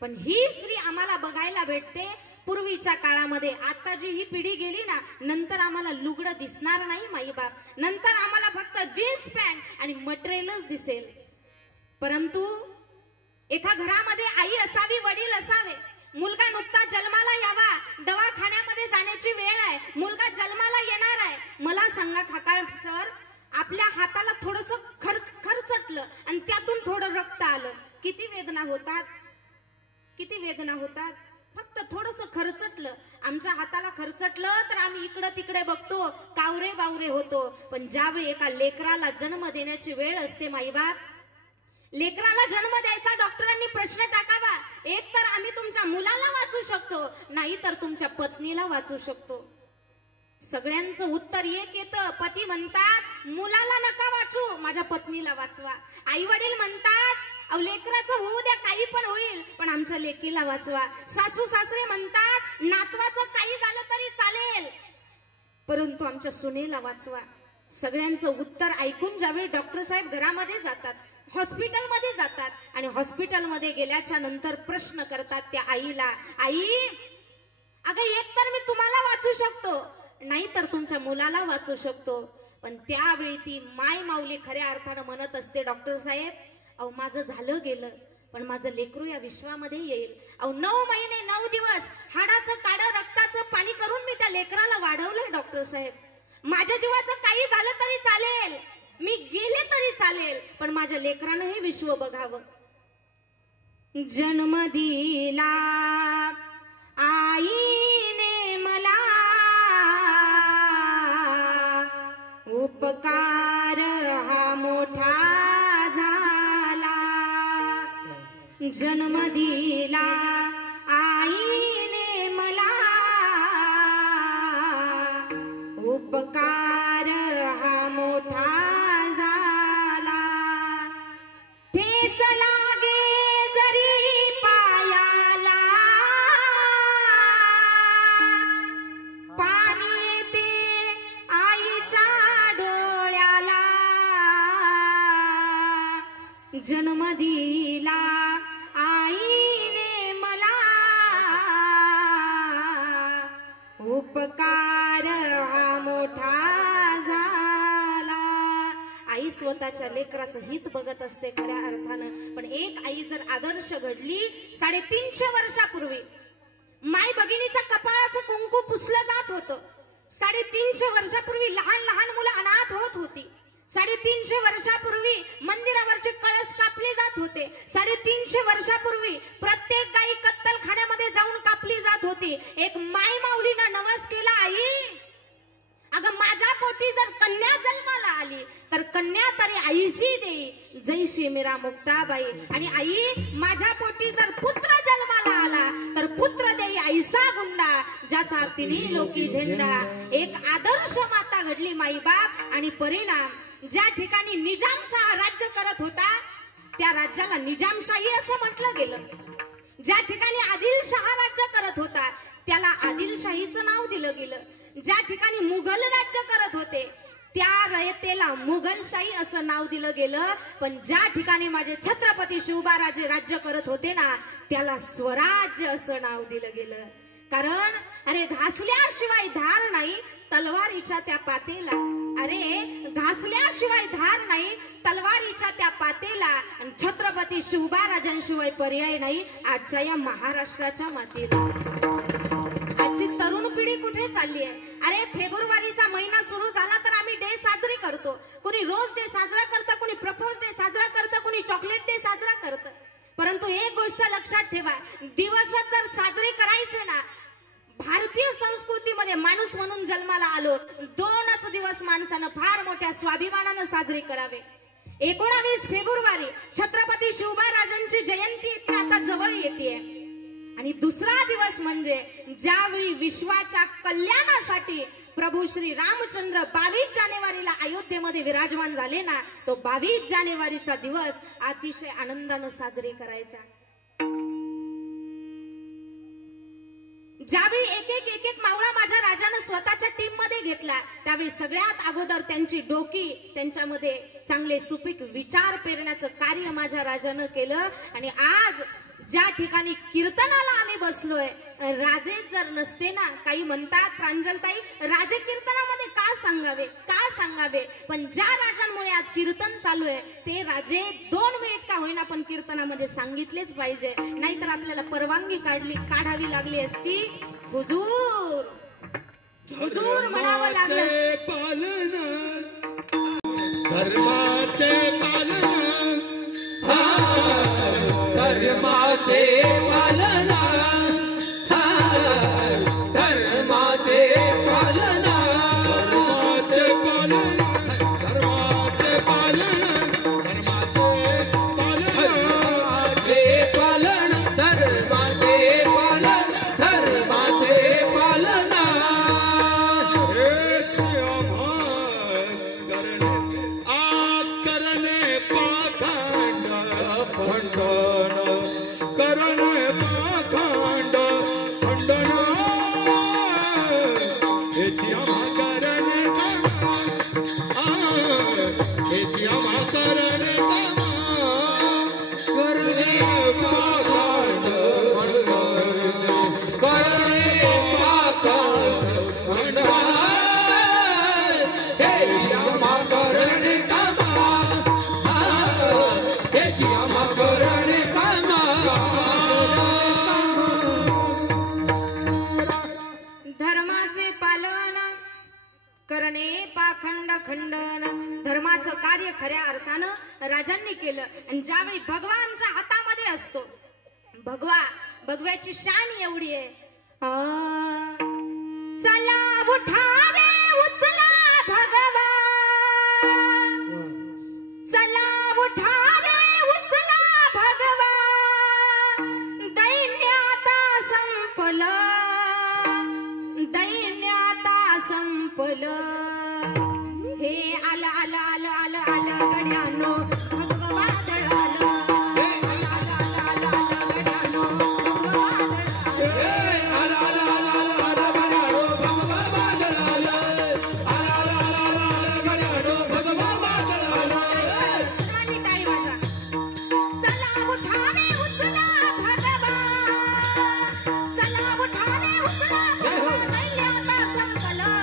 पण ही स्त्री आम्हाला बघायला भेटते पूर्वीच्या काळामध्ये. आता जी ही पिढी गेली ना, नंतर आम्हाला लुगडं दिसणार नाही माईबाप, नंतर आम्हाला फक्त जीन्स पॅन्ट आणि मटेरियलच दिसेल. परंतु एका घरामध्ये आई असावी, वडील असावे. मुलगा नुकता जन्माला यावा, दवाखान्यामध्ये जाण्याची वेळ आहे, मुलगा जन्माला येणार आहे. मला सांगा खाकाळ सर, आपल्या हाताला थोडस खरचटलं आणि त्यातून थोडं रक्त आलं, किती वेदना होतात, किती वेदना होतात. फक्त थोडस खरचटलं, आमच्या हाताला खरचटलं तर आम्ही इकडं तिकडे बघतो, कावरे बावरे होतो. पण ज्यावेळी एका लेकराला जन्म देण्याची वेळ असते माईबाप, लेकराला जन्म द्यायचा डॉक्टरांनी प्रश्न टाकावा, एक तर आम्ही तुमच्या मुलाला वाचू शकतो, नाही तर तुमच्या पत्नीला वाचू शकतो. सगळ्यांचं उत्तर एक येतं. पती म्हणतात मुलाला नका वाचू, माझ्या पत्नीला वाचवा. आई वडील म्हणतात अहो लेकराचं होऊ द्या, काही पण होईल, पण आमच्या लेकीला वाचवा. सासू सासरे म्हणतात नातवाचं काही झालं तरी चालेल, परंतु आमच्या सुनेला वाचवा. सगळ्यांचं उत्तर ऐकून ज्यावेळी डॉक्टर साहेब घरामध्ये जातात, हॉस्पिटलमध्ये जातात आणि हॉस्पिटलमध्ये गेल्याच्या नंतर प्रश्न करतात त्या आईला, आई अगं एक तर मी तुम्हाला वाचू शकतो, नाही तर तुमच्या मुलाला वाचू शकतो. पण त्यावेळी ती माय माऊली खऱ्या अर्थानं म्हणत असते, डॉक्टर साहेब अहो माझं झालं गेलं, पण माझं लेकरू या विश्वामध्ये येईल. अहो 9 महिने 9 दिवस हाडाचं काढं रक्ताचं पाणी करून मी त्या लेकराला वाढवलंय डॉक्टर साहेब. माझ्या जीवाचं काही झालं तरी चालेल, मी गेले तरी चालेल, पण माझ्या लेकरानं हे विश्व बघावं. जन्म दिला आईने मला, उपकार हा मोठा झाला. जन्म दिला आईने मला, उपकार हा मोठा झाला. ठेच लागे जरी पायाला, पाणी येते आईच्या डोळ्याला. जन्म दिला आईने मला, उपकार हा मोठा झाला. आई स्वतःच्या लेकराचं हित बघत असते खऱ्या अर्थानं. पण एक आई जर आदर्श घडली, 350 वर्षापूर्वी माय भगिनीच्या कपाळाचं कुंकू पुसलं जात होतं. 350 वर्षापूर्वी लहान लहान मुलं अनाथ होत होती. 350 वर्षापूर्वी मंदिरावरचे कळस कापले जात होते. 350 वर्षापूर्वी प्रत्येक गायी कत्तलखान्यामध्ये जाऊन कापली जात होती. एक माय माऊलीनं नवस केला, आई अगं माझ्या पोटी जर कन्या जन्माला आली तर कन्या तरी आईशी देई, जैशी मीरा मुक्ताबाई. आणि आई माझ्या पोटी जर पुत्र जन्माला आला तर पुत्र देई ऐसा गुंडा, ज्याचा तिन्ही लोकी झेंडा. एक आदर्श माता घडली माई बाप. आणि परिणाम, ज्या ठिकाणी निजामशाह राज्य करत होता त्या राज्याला निजामशाही असं म्हटलं गेलं. ज्या ठिकाणी आदिलशाह राज्य करत होता त्याला आदिलशाहीचं नाव दिलं गेलं. ज्या ठिकाणी मुघल राज्य करत होते त्या रयतेला मुघलशाही असं नाव दिलं गेलं. पण ज्या ठिकाणी माझे छत्रपती शिवबाराजे राज्य करत होते ना त्याला स्वराज्य असं नाव दिलं गेलं. कारण अरे घासल्याशिवाय धार नाही तलवारीच्या त्या पातेला, अरे घासल्याशिवाय धार नाही तलवारीच्या त्या पातेला. आणि छत्रपती शिवबाराजांशिवाय पर्याय नाही आजच्या या महाराष्ट्राच्या मातीला. आजची तरुण पिढी कुठे चालली आहे? अरे फेब्रुवारीचा महिना सुरू झाला तर आम्ही डे साजरी करतो. कोणी रोज डे साजरा करतं, कोणी प्रपोज डे साजरा करतं, कोणी चॉकलेट डे साजरा करतं. परंतु एक गोष्ट लक्षात ठेवा, दिवस जर साजरे करायचे ना, भारतीय संस्कृतीमध्ये माणूस म्हणून जन्माला आलो 2च दिवस माणसानं फार मोठ्या स्वाभिमानानं साजरे करावे. 19 फेब्रुवारी छत्रपती शिवबाराजांची जयंती येते, आता जवळ येते. आणि दुसरा दिवस म्हणजे ज्यावेळी विश्वाच्या कल्याणासाठी प्रभू श्री रामचंद्र 22 जानेवारीला अयोध्येमध्ये विराजमान झाले ना, तो 22 जानेवारीचा दिवस अतिशय आनंदानं साजरे करायचा. ज्यावेळी एक एक मावळा माझ्या राजानं स्वतःच्या टीम मध्ये घेतला त्यावेळी सगळ्यात अगोदर त्यांची डोकी, त्यांच्यामध्ये चांगले सुपीक विचार पेरण्याचं कार्य माझ्या राजानं केलं. आणि आज ज्या ठिकाणी कीर्तनाला आम्ही बसलोय, राजे जर नसते ना, काही म्हणतात प्रांजलताई राजे कीर्तनामध्ये का सांगावे, पण ज्या राजांमुळे आज कीर्तन चालू आहे ते राजे 2 मिनिट का होईना पण कीर्तनामध्ये सांगितलेच पाहिजे, नाहीतर आपल्याला परवानगी काढावी लागली असती. हुजूर हुजूर म्हणावं लागलं. धर्माचे पालन, धर्माचे पालन, धर्माचे पालन, धर्माचे पालन, धर्माचे पालन, धर्माचे पालन, धर्माचे पालन, धर्माचे पालन. खंडन करणे पाखंड खंडन हेची आम्हा करणे हेची आम्हा करणे करणे पाखंड करणे पाखंड हे आम्हा करणे हेची आम्हा करणे धर्माचे पालन करणे पाखंड खंडन धर्माचं कार्य खऱ्या अर्थानं राजांनी केलं. आणि ज्यावेळी भगवा आमच्या हातामध्ये असतो, भगव्याची शान एवढी आहे. चला उठा रे उचला भगवा, चला उठा रे उचला भगवा, दैन्याता संपलं, दैन्याता संपलं. हे आलं आलं आलं आलं आलं गड्यानो भगवा दळ आलं, आलं आलं आलं आलं गड्यानो भगवा दळ आलं. सर्वांनी टाळी वाजवा. चला उठा रे उचला भगवा, चला उठा रे उचला भगवा, दैन्याता संपलं,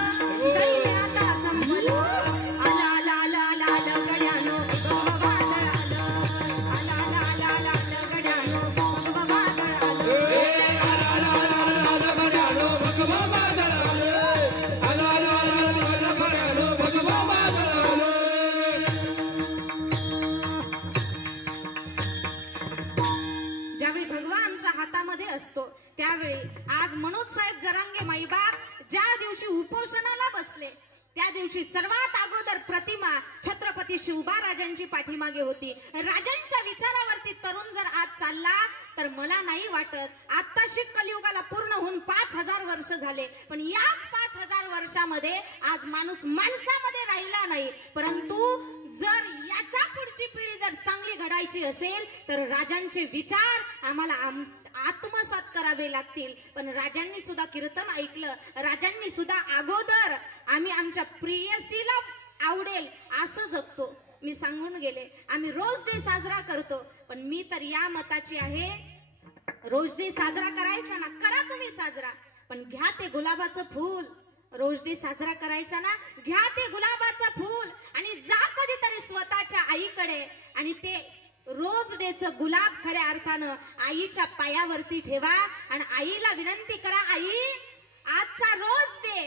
दैन्याता संपलं. आला आला आला आला आला गड्यानो भगवा दळ आलं, आला आला आला आला आला गड्यानो भगवा दळ ज्यावेळी भगवा आमच्या हातामध्ये असतो त्यावेळी आज मनोज साहेब जरांगे माईबाप ज्या दिवशी उपोषणाला बसले त्या दिवशी सर्वात अगोदर प्रतिमा छत्रपती शिवबाराजांची पाठीमागे होती. राजांच्या विचारावरती तरुण जर आज चालला तर मला नाही वाटत आत्ताशी कलियुगाला पूर्ण होऊन 5000 वर्ष झाले, पण या 5000 वर्षामध्ये आज माणूस माणसामध्ये राहिला नाही. परंतु जर याच्या पुढची पिढी जर चांगली घडायची असेल तर राजांचे विचार आम्हाला आत्मसात करावे लागतील. पण राजांनी सुद्धा कीर्तन ऐकलं, राजांनी सुद्धा अगोदर आम्ही आमच्या प्रियसीला आवडेल असं जगतो. मी सांगून गेले आम्ही रोज डे साजरा करतो, पण मी तर या मताची आहे रोज डे साजरा करायचा ना करा तुम्ही साजरा, पण घ्या ते गुलाबाचं फूल. रोज डे साजरा करायचा ना घ्या ते गुलाबाचं फूल आणि जा कधीतरी स्वतःच्या आईकडे आणि ते रोज डेचं गुलाब खऱ्या अर्थानं आईच्या पायावरती ठेवा आणि आईला विनंती करा, आई आजचा रोज डे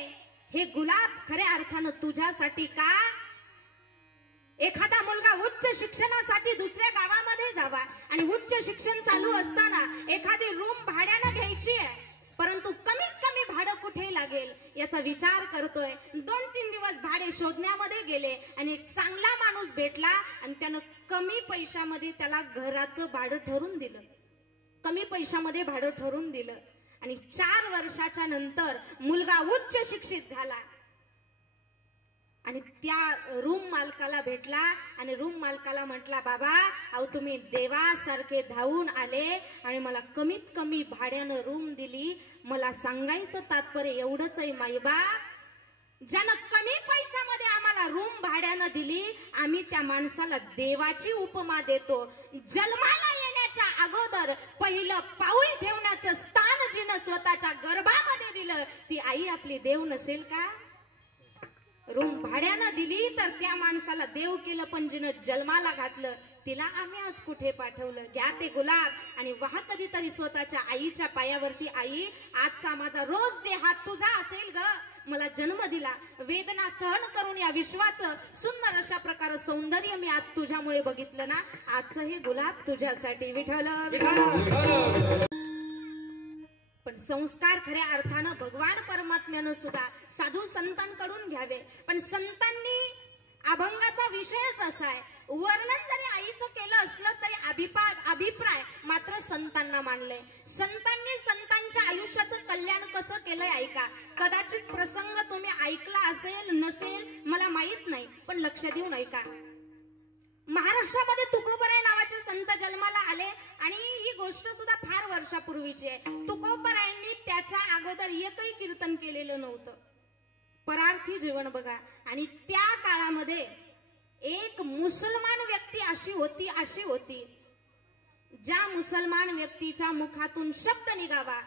हे गुलाब खऱ्या अर्थानं तुझ्यासाठी का. एखादा मुलगा उच्च शिक्षणासाठी दुसऱ्या गावामध्ये जावा आणि उच्च शिक्षण चालू असताना एखादी रूम भाड्यानं घ्यायची आहे, परंतु कमीत कमी भाडं कुठे लागेल याचा विचार करतोय. 2-3 दिवस भाडे शोधण्यामध्ये गेले आणि एक चांगला माणूस भेटला आणि त्यानं कमी पैशामध्ये त्याला घराचं भाडं ठरवून दिलं, कमी पैशामध्ये भाडं ठरवून दिलं. आणि 4 वर्षाच्या नंतर मुलगा उच्च शिक्षित झाला आणि त्या रूम मालकाला भेटला आणि रूम मालकाला म्हटला, बाबा अहो तुम्ही देवासारखे धावून आले आणि मला कमीत कमी भाड्यानं रूम दिली. मला सांगायचं तात्पर्य एवढंच आहे माईबा, ज्यानं कमी पैशामध्ये आम्हाला रूम भाड्यानं दिली आम्ही त्या माणसाला देवाची उपमा देतो. जन्माला येण्याच्या अगोदर पहिलं पाऊल ठेवण्याचं स्थान जिनं स्वतःच्या गर्भामध्ये दिलं ती आई आपली देव नसेल का. रूम भाड्यानं दिली तर त्या माणसाला देव केलं, पण जिनं जन्माला घातलं तिला आम्ही आज कुठे पाठवलं. घ्या ते गुलाब आणि वाह कधीतरी स्वतःच्या आईच्या पायावरती, आई आजचा माझा रोज डे हा तुझा असेल ग, मला जन्म दिला, वेदना सहन करून या विश्वाचं सुंदर अशा प्रकारे सौंदर्य मी आज तुझ्यामुळे बघितलं ना, आजचं हे गुलाब तुझ्यासाठी विठ्ठल. पण संस्कार खऱ्या अर्थानं भगवान परमात्म्यानं सुद्धा साधू संतांकडून घ्यावे. पण संतांनी अभंगाचा विषयच असा आहे, वर्णन जरी आईचं केलं असलं तरी अभिप्राय मात्र संतांना मानलंय. संतांनी संतांच्या आयुष्याचं कल्याण कसं केलंय ऐका. कदाचित प्रसंग तुम्ही ऐकला असेल नसेल मला माहित नाही, पण लक्ष देऊन ऐका. महाराष्ट्रामध्ये तुकोबराय नावाचे संत जन्माला आले आणि ही गोष्ट सुद्धा फार वर्षापूर्वीची आहे. तुकोबरायांनी त्याच्या अगोदर एकही कीर्तन केलेलं नव्हतं. परार्थी जीवन बघा. आणि त्या काळामध्ये एक मुसलमान व्यक्ती अशी होती ज्या मुसलमान व्यक्तीच्या मुखातून शब्द निघावा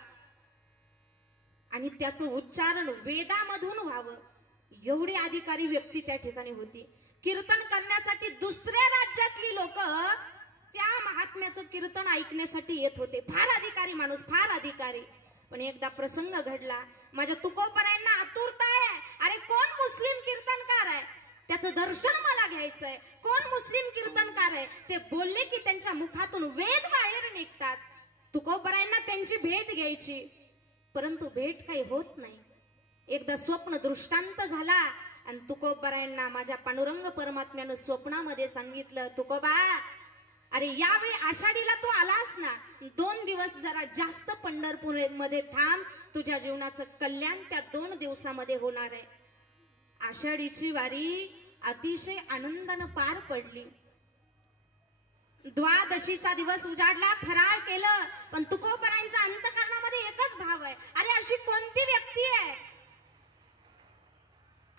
आणि त्याचं उच्चारण वेदामधून व्हावं एवढी अधिकारी व्यक्ती त्या ठिकाणी होती. कीर्तन करण्यासाठी दुसऱ्या राज्यातली लोक त्या महात्म्याचं कीर्तन ऐकण्यासाठी येत होते. फार अधिकारी माणूस, फार अधिकारी. पण एकदा प्रसंग घडला. माझ्या तुकोबरायांना आतुरता आहे. अरे कोण मुस्लिम कीर्तनकार आहे, त्याचं दर्शन मला घ्यायचंय. कोण मुस्लिम कीर्तनकार आहे. ते बोलले की त्यांच्या मुखातून वेद बाहेर निघतात. तुकोबरायांना त्यांची भेट घ्यायची, परंतु भेट काही होत नाही. एकदा स्वप्न दृष्टांत झाला आणि तुकोबरायांना माझ्या पांडुरंग परमात्म्यानं स्वप्नामध्ये सांगितलं, तुकोबा अरे यावेळी आषाढीला तू आलास ना, 2 दिवस जरा जास्त पंढरपूर मध्ये थांब. तुझ्या जीवनाचं कल्याण त्या 2 दिवसामध्ये होणार आहे. आषाढीची वारी अतिशय आनंदानं पार पडली. द्वादशीचा दिवस उजाडला, फराळ केलं. पण तुकोबरायांच्या अंतःकरणामध्ये एकच भाव आहे, अरे अशी कोणती व्यक्ती आहे,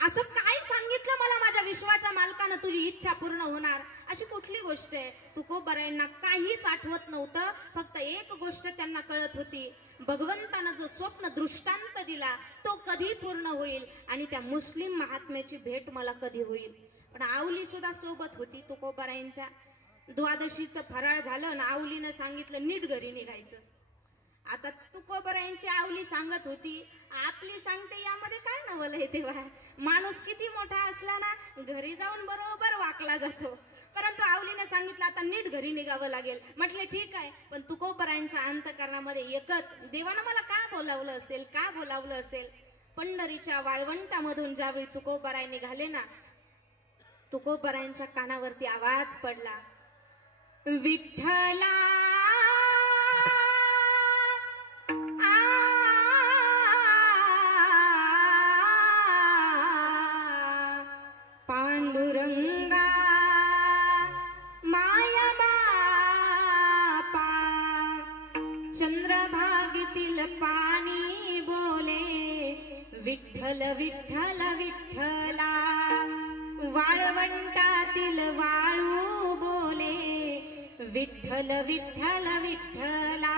असं काय सांगितलं मला माझ्या विश्वाच्या मालकानं तुझी इच्छा पूर्ण होणार, अशी कुठली गोष्ट आहे. तुकोबरायांना काहीच आठवत नव्हतं. फक्त एक गोष्ट त्यांना कळत होती, भगवंतानं जो स्वप्न दृष्टांत दिला तो कधी पूर्ण होईल आणि त्या मुस्लिम महात्म्याची भेट मला कधी होईल. पण आवली सुद्धा सोबत होती तुकोबरायांच्या. द्वादशीचं फराळ झालं ना, आवलीनं सांगितलं नीट घरी निघायचं. आता तुकोबरायांची आवली सांगत होती, आपली सांगते यामध्ये काय नवल आहे तेव्हा. माणूस किती मोठा असला ना, घरी जाऊन बरोबर वाकला जातो. परंतु आवलीने सांगितलं आता नीट घरी निघावं लागेल. म्हटले ठीक आहे. पण तुकोबरायांच्या अंतःकरणामध्ये एकच, देवानं मला का बोलावलं असेल, का बोलावलं असेल. पंढरीच्या वाळवंटामधून ज्यावेळी तुकोबराय निघाले ना, तुकोबरायांच्या कानावरती आवाज पडला, विठ्ठला पांडुरंगा माया बापा, चंद्रभागेतील पाणी बोले, विठ्ठल विठ्ठल विठ्ठला, वाळवंटातील वाळू बोले, विठ्ठल विठ्ठल विठ्ठला,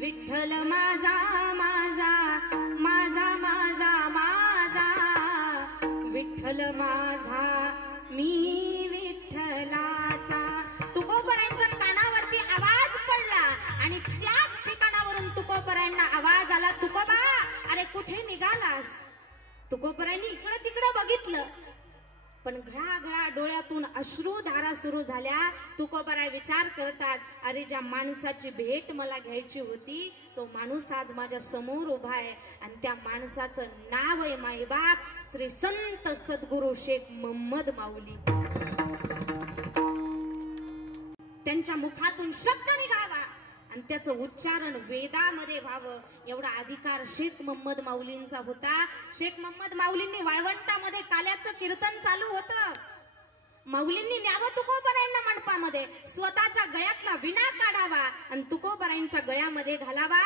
विठ्ठल माझा माझा माझा माझा माझा, विठ्ठल माझा मी विठ्ठलाचा. तुकोबरायांच्या कानावरती आवाज पडला आणि त्याच ठिकाणावरून तुकोबरायांना आवाज आला, तुकोबा अरे कुठे निघालास. तुकोबरायांनी इकडं तिकडं बघितलं, पण घळाघळा डोळ्यातून अश्रुधारा सुरू झाल्या. तुकोबराय विचार करतात, अरे ज्या माणसाची भेट मला घ्यायची होती तो माणूस आज माझ्या समोर उभा आहे आणि त्या माणसाचं नाव आहे माईबाप श्री संत सद्गुरु शेख मोहम्मद माऊली. त्यांच्या मुखातून शब्द निघावा आणि त्याचं उच्चारण वेदामध्ये व्हावं एवढा अधिकार शेख मोहम्मद माऊलींचा होता. शेख मोहम्मद माऊलींनी वाळवंटामध्ये काल्याचं कीर्तन चालू होतं. माऊलींनी न्यावं तुकोबरायांना मंडपामध्ये, स्वतःच्या गळ्यातला विणा काढावा आणि तुकोबरायांच्या गळ्यामध्ये घालावा.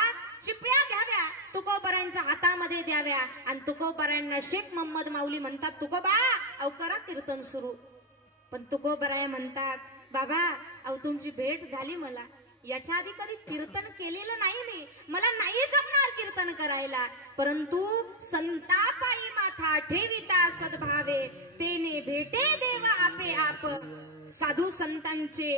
चिपळ्या घ्याव्या, तुकोबरायांच्या हातामध्ये द्याव्या आणि तुकोबरायांना शेख मोहम्मद माऊली म्हणतात, तुकोबा अहो करा कीर्तन सुरू. पण तुकोबराय म्हणतात, बाबा अहो तुमची भेट झाली, मला याच्या आधी कधी कीर्तन केलेलं नाही मी, मला नाही जमणार कीर्तन करायला. परंतु संतापायी माथा ठेविता सद्भावे, तेने भेटे देव आपे आप. साधू संतांचे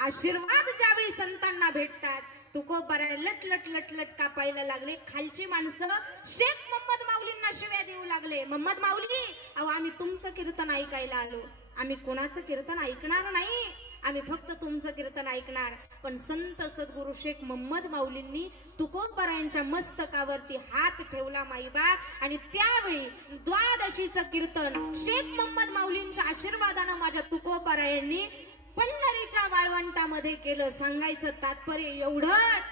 आशीर्वाद ज्यावेळी संतांना भेटतात, तुकोबराय लट लट लट लट कापायला लागले. खालची माणसं शेख मोहम्मद माऊलींना शिव्या देऊ लागले, मोहम्मद माऊली अहो आम्ही तुमचं कीर्तन ऐकायला आलो, आम्ही कोणाचं कीर्तन ऐकणार नाही, आम्ही फक्त तुमचं कीर्तन ऐकणार. पण संत सद्गुरु शेख मोहम्मद माऊलींनी तुकोबरायांच्या मस्तकावरती हात ठेवला माईबाप आणि त्यावेळी द्वादशीचं कीर्तन शेख मोहम्मद माऊलींच्या आशीर्वादानं माझ्या तुकोबरायांनी पंढरीच्या वाळवंटामध्ये केलं. सांगायचं तात्पर्य एवढंच,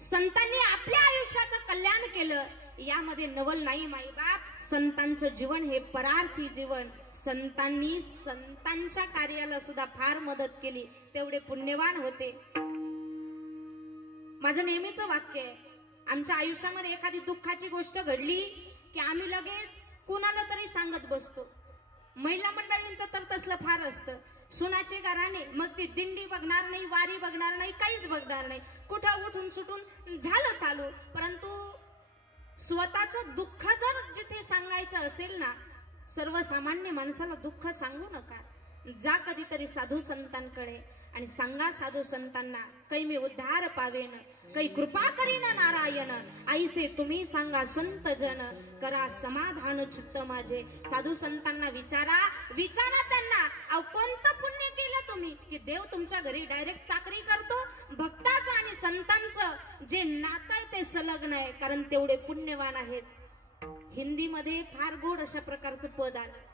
संतांनी आपल्या आयुष्याचं कल्याण केलं, यामध्ये नवल नाही माईबाप. संतांचं जीवन हे परार्थी जीवन. संतांनी संतांच्या कार्याला सुद्धा फार मदत केली. तेवढे पुण्यवान होते. माझं नेहमीच वाक्य आहे, आमच्या आयुष्यामध्ये एखादी दुःखाची गोष्ट घडली की आम्ही लगेच कुणाला तरी सांगत बसतो. महिला मंडळींचं तर तसलं फार असतं. सुनाचे घराणे, मग ती दिंडी बघणार नाही, वारी बघणार नाही, काहीच बघणार नाही, कुठं उठून सुटून झालं चालू. परंतु स्वतःचं दुःख जर जिथे सांगायचं असेल ना, सर्वसामान्य माणसाला दुःख सांगू नका. जा कधीतरी साधू संतांकडे आणि सांगा साधू संतांना, काही मी उद्धार पावेन, काही कृपा करीन नारायण. आईसे तुम्ही सांगा संत जन, करा समाधान चित्त माझे. साधू संतांना विचारा त्यांना, अहो कोणतं पुण्य केलं तुम्ही की देव तुमच्या घरी डायरेक्ट चाकरी करतो. भक्ताचं आणि संतांचं जे नातं आहे ते संलग्न आहे, कारण तेवढे पुण्यवान आहेत. हिंदीमध्ये फार गोड अशा प्रकारचं पद आलं,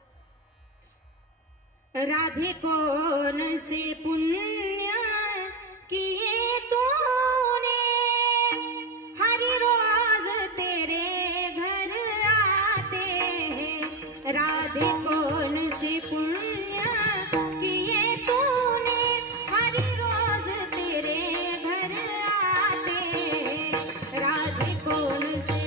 राधे कौन से पुण्य किए तूने, हर रोज तेरे घर आते हैं. राधे कौन से पुण्य किए तूने, हर रोज तेरे घर आते हैं. राधे कौन से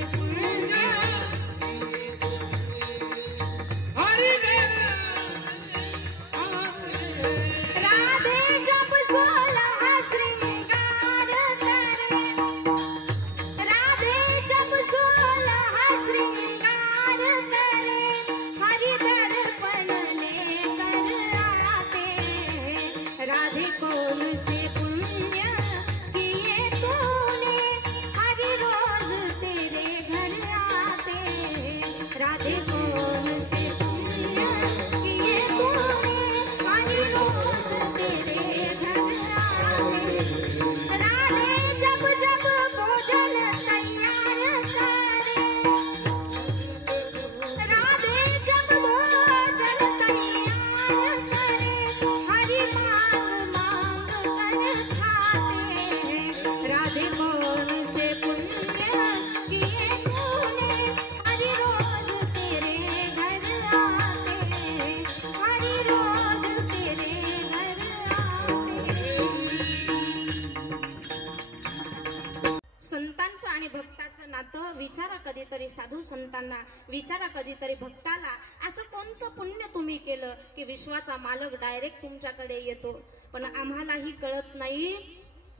विचारा कधीतरी साधू संतांना, विचारा कधीतरी भक्ताला, असं कोणतं पुण्य तुम्ही केलं की विश्वाचा मालक डायरेक्ट तुमच्याकडे येतो. पण आम्हालाही कळत नाही,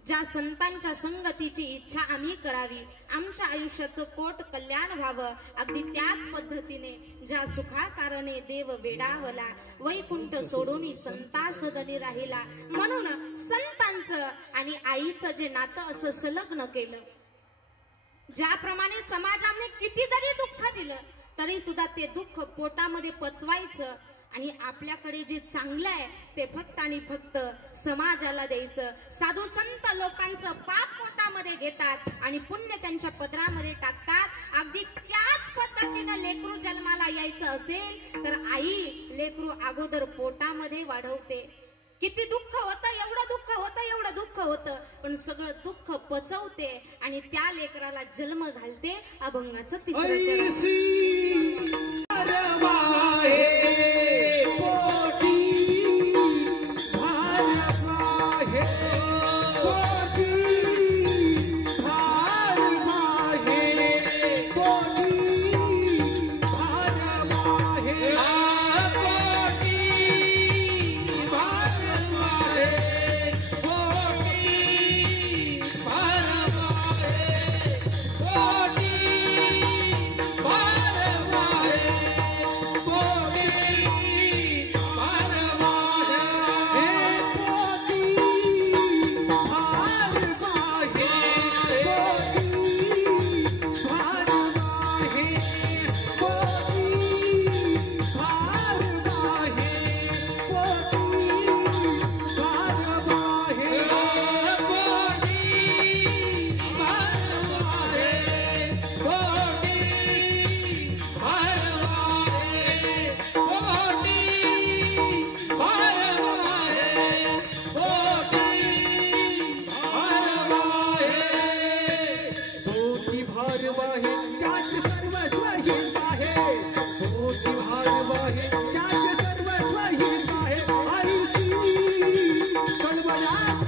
ज्या संतांच्या संगतीची इच्छा आम्ही करावी, आमच्या आयुष्याचं कोट कल्याण व्हावं, अगदी त्याच पद्धतीने ज्या सुखाकारणे देव वेडावला, वैकुंठ सोडून संता सदनी राहिला. म्हणून संतांचं आणि आईचं जे नातं असं संलग्न केलं. ज्याप्रमाणे समाजाने किती जरी दुःख दिलं तरी सुद्धा ते दुःख पोटामध्ये पचवायचं आणि आपल्याकडे जे चांगलं आहे ते फक्त आणि फक्त समाजाला द्यायचं. साधू संत लोकांचं पाप पोटामध्ये घेतात आणि पुण्य त्यांच्या पदरामध्ये टाकतात. अगदी त्याच पद्धतीने लेकरू जन्माला यायचं असेल तर आई लेकरू अगोदर पोटामध्ये वाढवते. किती दुःख होतं, एवढं दुःख होतं, एवढं दुःख होतं, पण सगळं दुःख पचवते आणि त्या लेकराला जन्म घालते. अभंगाचं तिसरं चरण.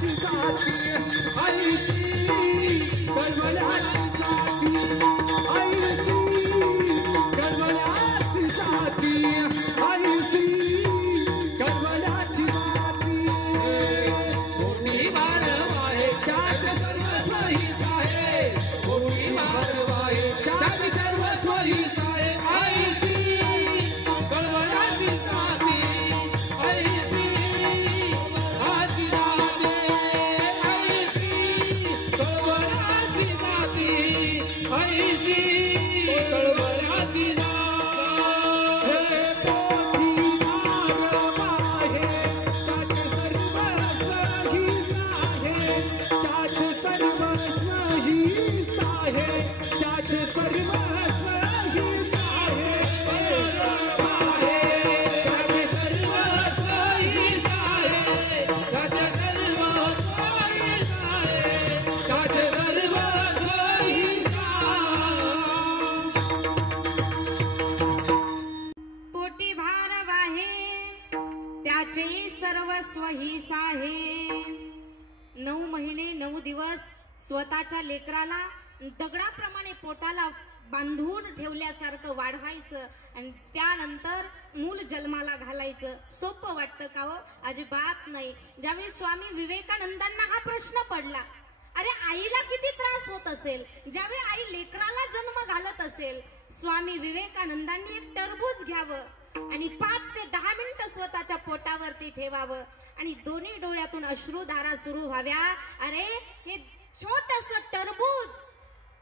कळवळ्याची साथी आईची कळवळ्याची साथी आईची कळवळ्याची साथी आईची कळवळ्याची साथी कोटी मारवा हे त्यात सर्वस्व हीच आहे कोटी मारवा हे त्यात सर्वस्व हीच आहे आईची कळवळ्याची साथी आईची हाती राहते आईची कळवळ्याची साथी आईची कळवळ्याची पोटी भार वाहे त्याचे सर्वस्व हीच आहे 9 महिने 9 दिवस स्वतःच्या लेकराला दगडाप्रमाणे पोटाला बांधून ठेवल्यासारखं वाढवायचं आणि त्यानंतर मूल जन्माला घालायचं सोपं वाटतं का हो? अजिबात नाही. ज्यावेळी स्वामी विवेकानंदांना हा प्रश्न पडला, अरे आईला किती त्रास होत असेल, ज्यावेळी आई लेकराला जन्म घालत असेल, स्वामी विवेकानंदांनी एक टरबूज घ्यावं आणि 5 ते 10 मिनिटं स्वतःच्या पोटावरती ठेवावं आणि दोन्ही डोळ्यातून अश्रुधारा सुरू व्हाव्या. अरे हे छोटस टरबूज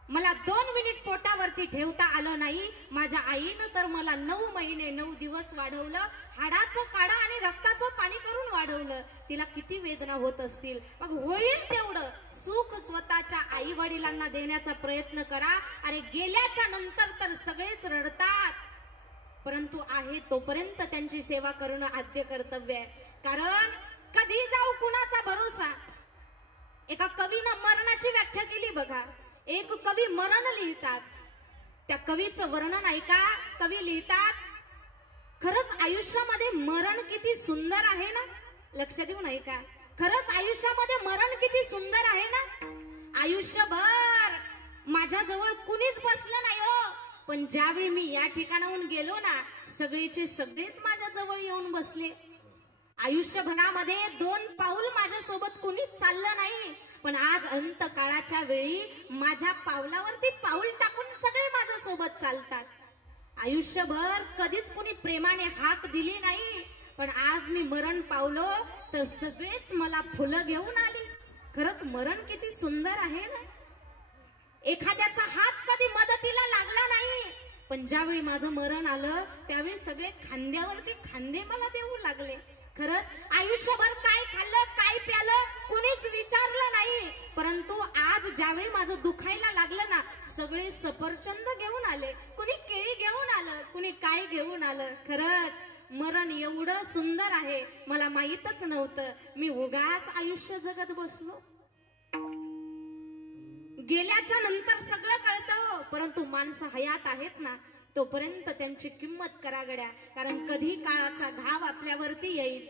मला 2 मिनिट पोटावरती ठेवता आलं नाही, माझ्या आईनं तर मला 9 महिने 9 दिवस वाढवलं, हाडाचं काढा आणि रक्ताचं पाणी करून वाढवलं. तिला किती वेदना होत असतील. मग होईल तेवढं सुख स्वतःच्या आई वडिलांना देण्याचा प्रयत्न करा. अरे गेल्याच्या नंतर तर सगळेच रडतात, परंतु आहे तोपर्यंत त्यांची सेवा करणं आद्य कर्तव्य आहे. कारण कधी जाऊ कुणाचा भरोसा. एका कवीनं मरणाची व्याख्या केली बघा. एक कवी मरण लिहितात, त्या कवीचं वर्णन ऐका. कवी लिहितात, खरंच आयुष्यामध्ये मरण किती सुंदर आहे ना. लक्ष देऊन ऐका, खरंच आयुष्यामध्ये मरण किती सुंदर आहे ना. आयुष्यभर माझ्या जवळ कुणीच बसलं नाही हो, पण ज्यावेळी मी या ठिकाणाहून गेलो ना, सगळेचे सगळेच माझ्या जवळ येऊन बसले. आयुष्यभरामध्ये 2 पाऊल माझ्या सोबत कुणीच चाललं नाही, पण आज अंत काळाच्या वेळी माझ्या पावलावरती पाऊल टाकून सगळे माझ्या सोबत चालतात. आयुष्यभर कधीच कुणी प्रेमाने हाक दिली नाही, पण आज मी मरण पावलो तर सगळेच मला फुलं घेऊन आली. खरंच मरण किती सुंदर आहे ना. एखाद्याचा हात कधी मदतीला लागला नाही, पण ज्यावेळी माझं मरण आलं त्यावेळी सगळे खांद्यावरती खांदे मला देऊ लागले. खरंच आयुष्यभर काय खाल्लं काय प्यालं कुणीच विचारलं नाही, परंतु आज ज्यावेळी माझं दुखायला लागलं ना, सगळे सफरचंद घेऊन आले, कुणी केळी घेऊन आलं, कुणी काय घेऊन आलं. खरंच मरण एवढं सुंदर आहे, मला माहीतच नव्हतं. मी उगाच आयुष्य जगत बसलो. गेल्याच्या नंतर सगळं कळतं, परंतु माणसं हयात आहेत ना, तोपर्यंत त्यांची किंमत करा गड्या. कारण कधी काळाचा घाव आपल्यावरती येईल.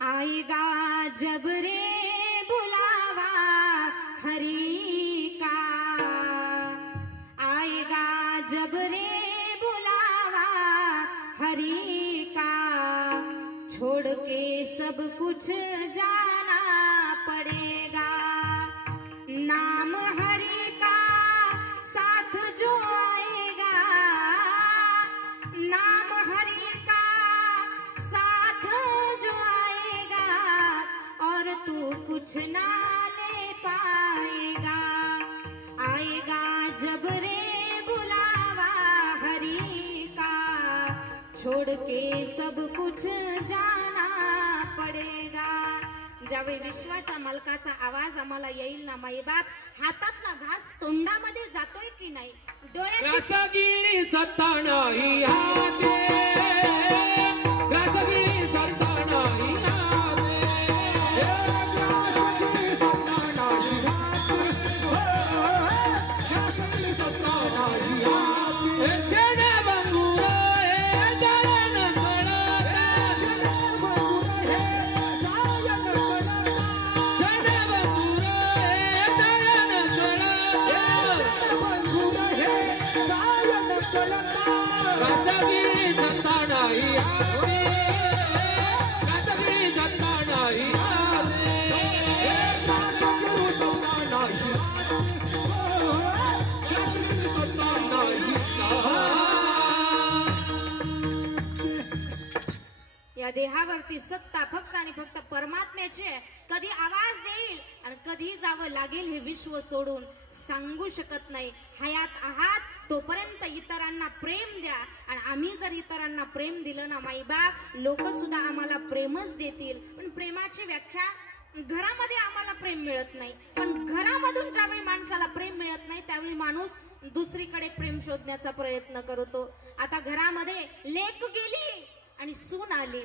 आएगा जब रे बुलावा हरी का, आएगा जब रे बुलावा हरी का, छोड़ के सब कुछ जाना पड़ेगा. नाम हरि का साथ जो आएगा, नाम हरि का साथ जो आएगा, और तू कुछ ना ले पाएगा. आएगा जब रे बुलावा हरि का, छोड़ के सब कुछ जाना पड़ेगा. ज्यावेळी विश्वाच्या मालकाचा आवाज आम्हाला येईल ना, माईबाप हातातला घास तोंडामध्ये जातोय की नाही, डोळ्याची रसगिरी सत्ता नाही हाते, रसगिरी सत्ता नाही हाते, रसगिरी सत्ता नाही रसगिरी सत्ता नाही हाते. छेडे बंगुर हे जळण कळत, छेडे बंगुर हे जायन कळत, रत्नागिरी सत्ता नाही आते रत्नागिरी सत्ता नाही या देहावरती सत्ता फक्त आणि फक्त परमात्म्याची आहे. कधी आवाज देईल आणि कधी जावं लागेल हे विश्व सोडून सांगू शकत नाही. हयात आहात तोपर्यंत इतरांना प्रेम द्या आणि आम्ही जर इतरांना प्रेम दिलं ना माईबाप लोक सुद्धा आम्हाला प्रेमच देतील. पण प्रेमाची व्याख्या घरामध्ये आम्हाला प्रेम मिळत नाही. पण घरामधून ज्यावेळी माणसाला प्रेम मिळत नाही त्यावेळी माणूस दुसरीकडे प्रेम शोधण्याचा प्रयत्न करतो. आता घरामध्ये लेक गेली आणि सून आली.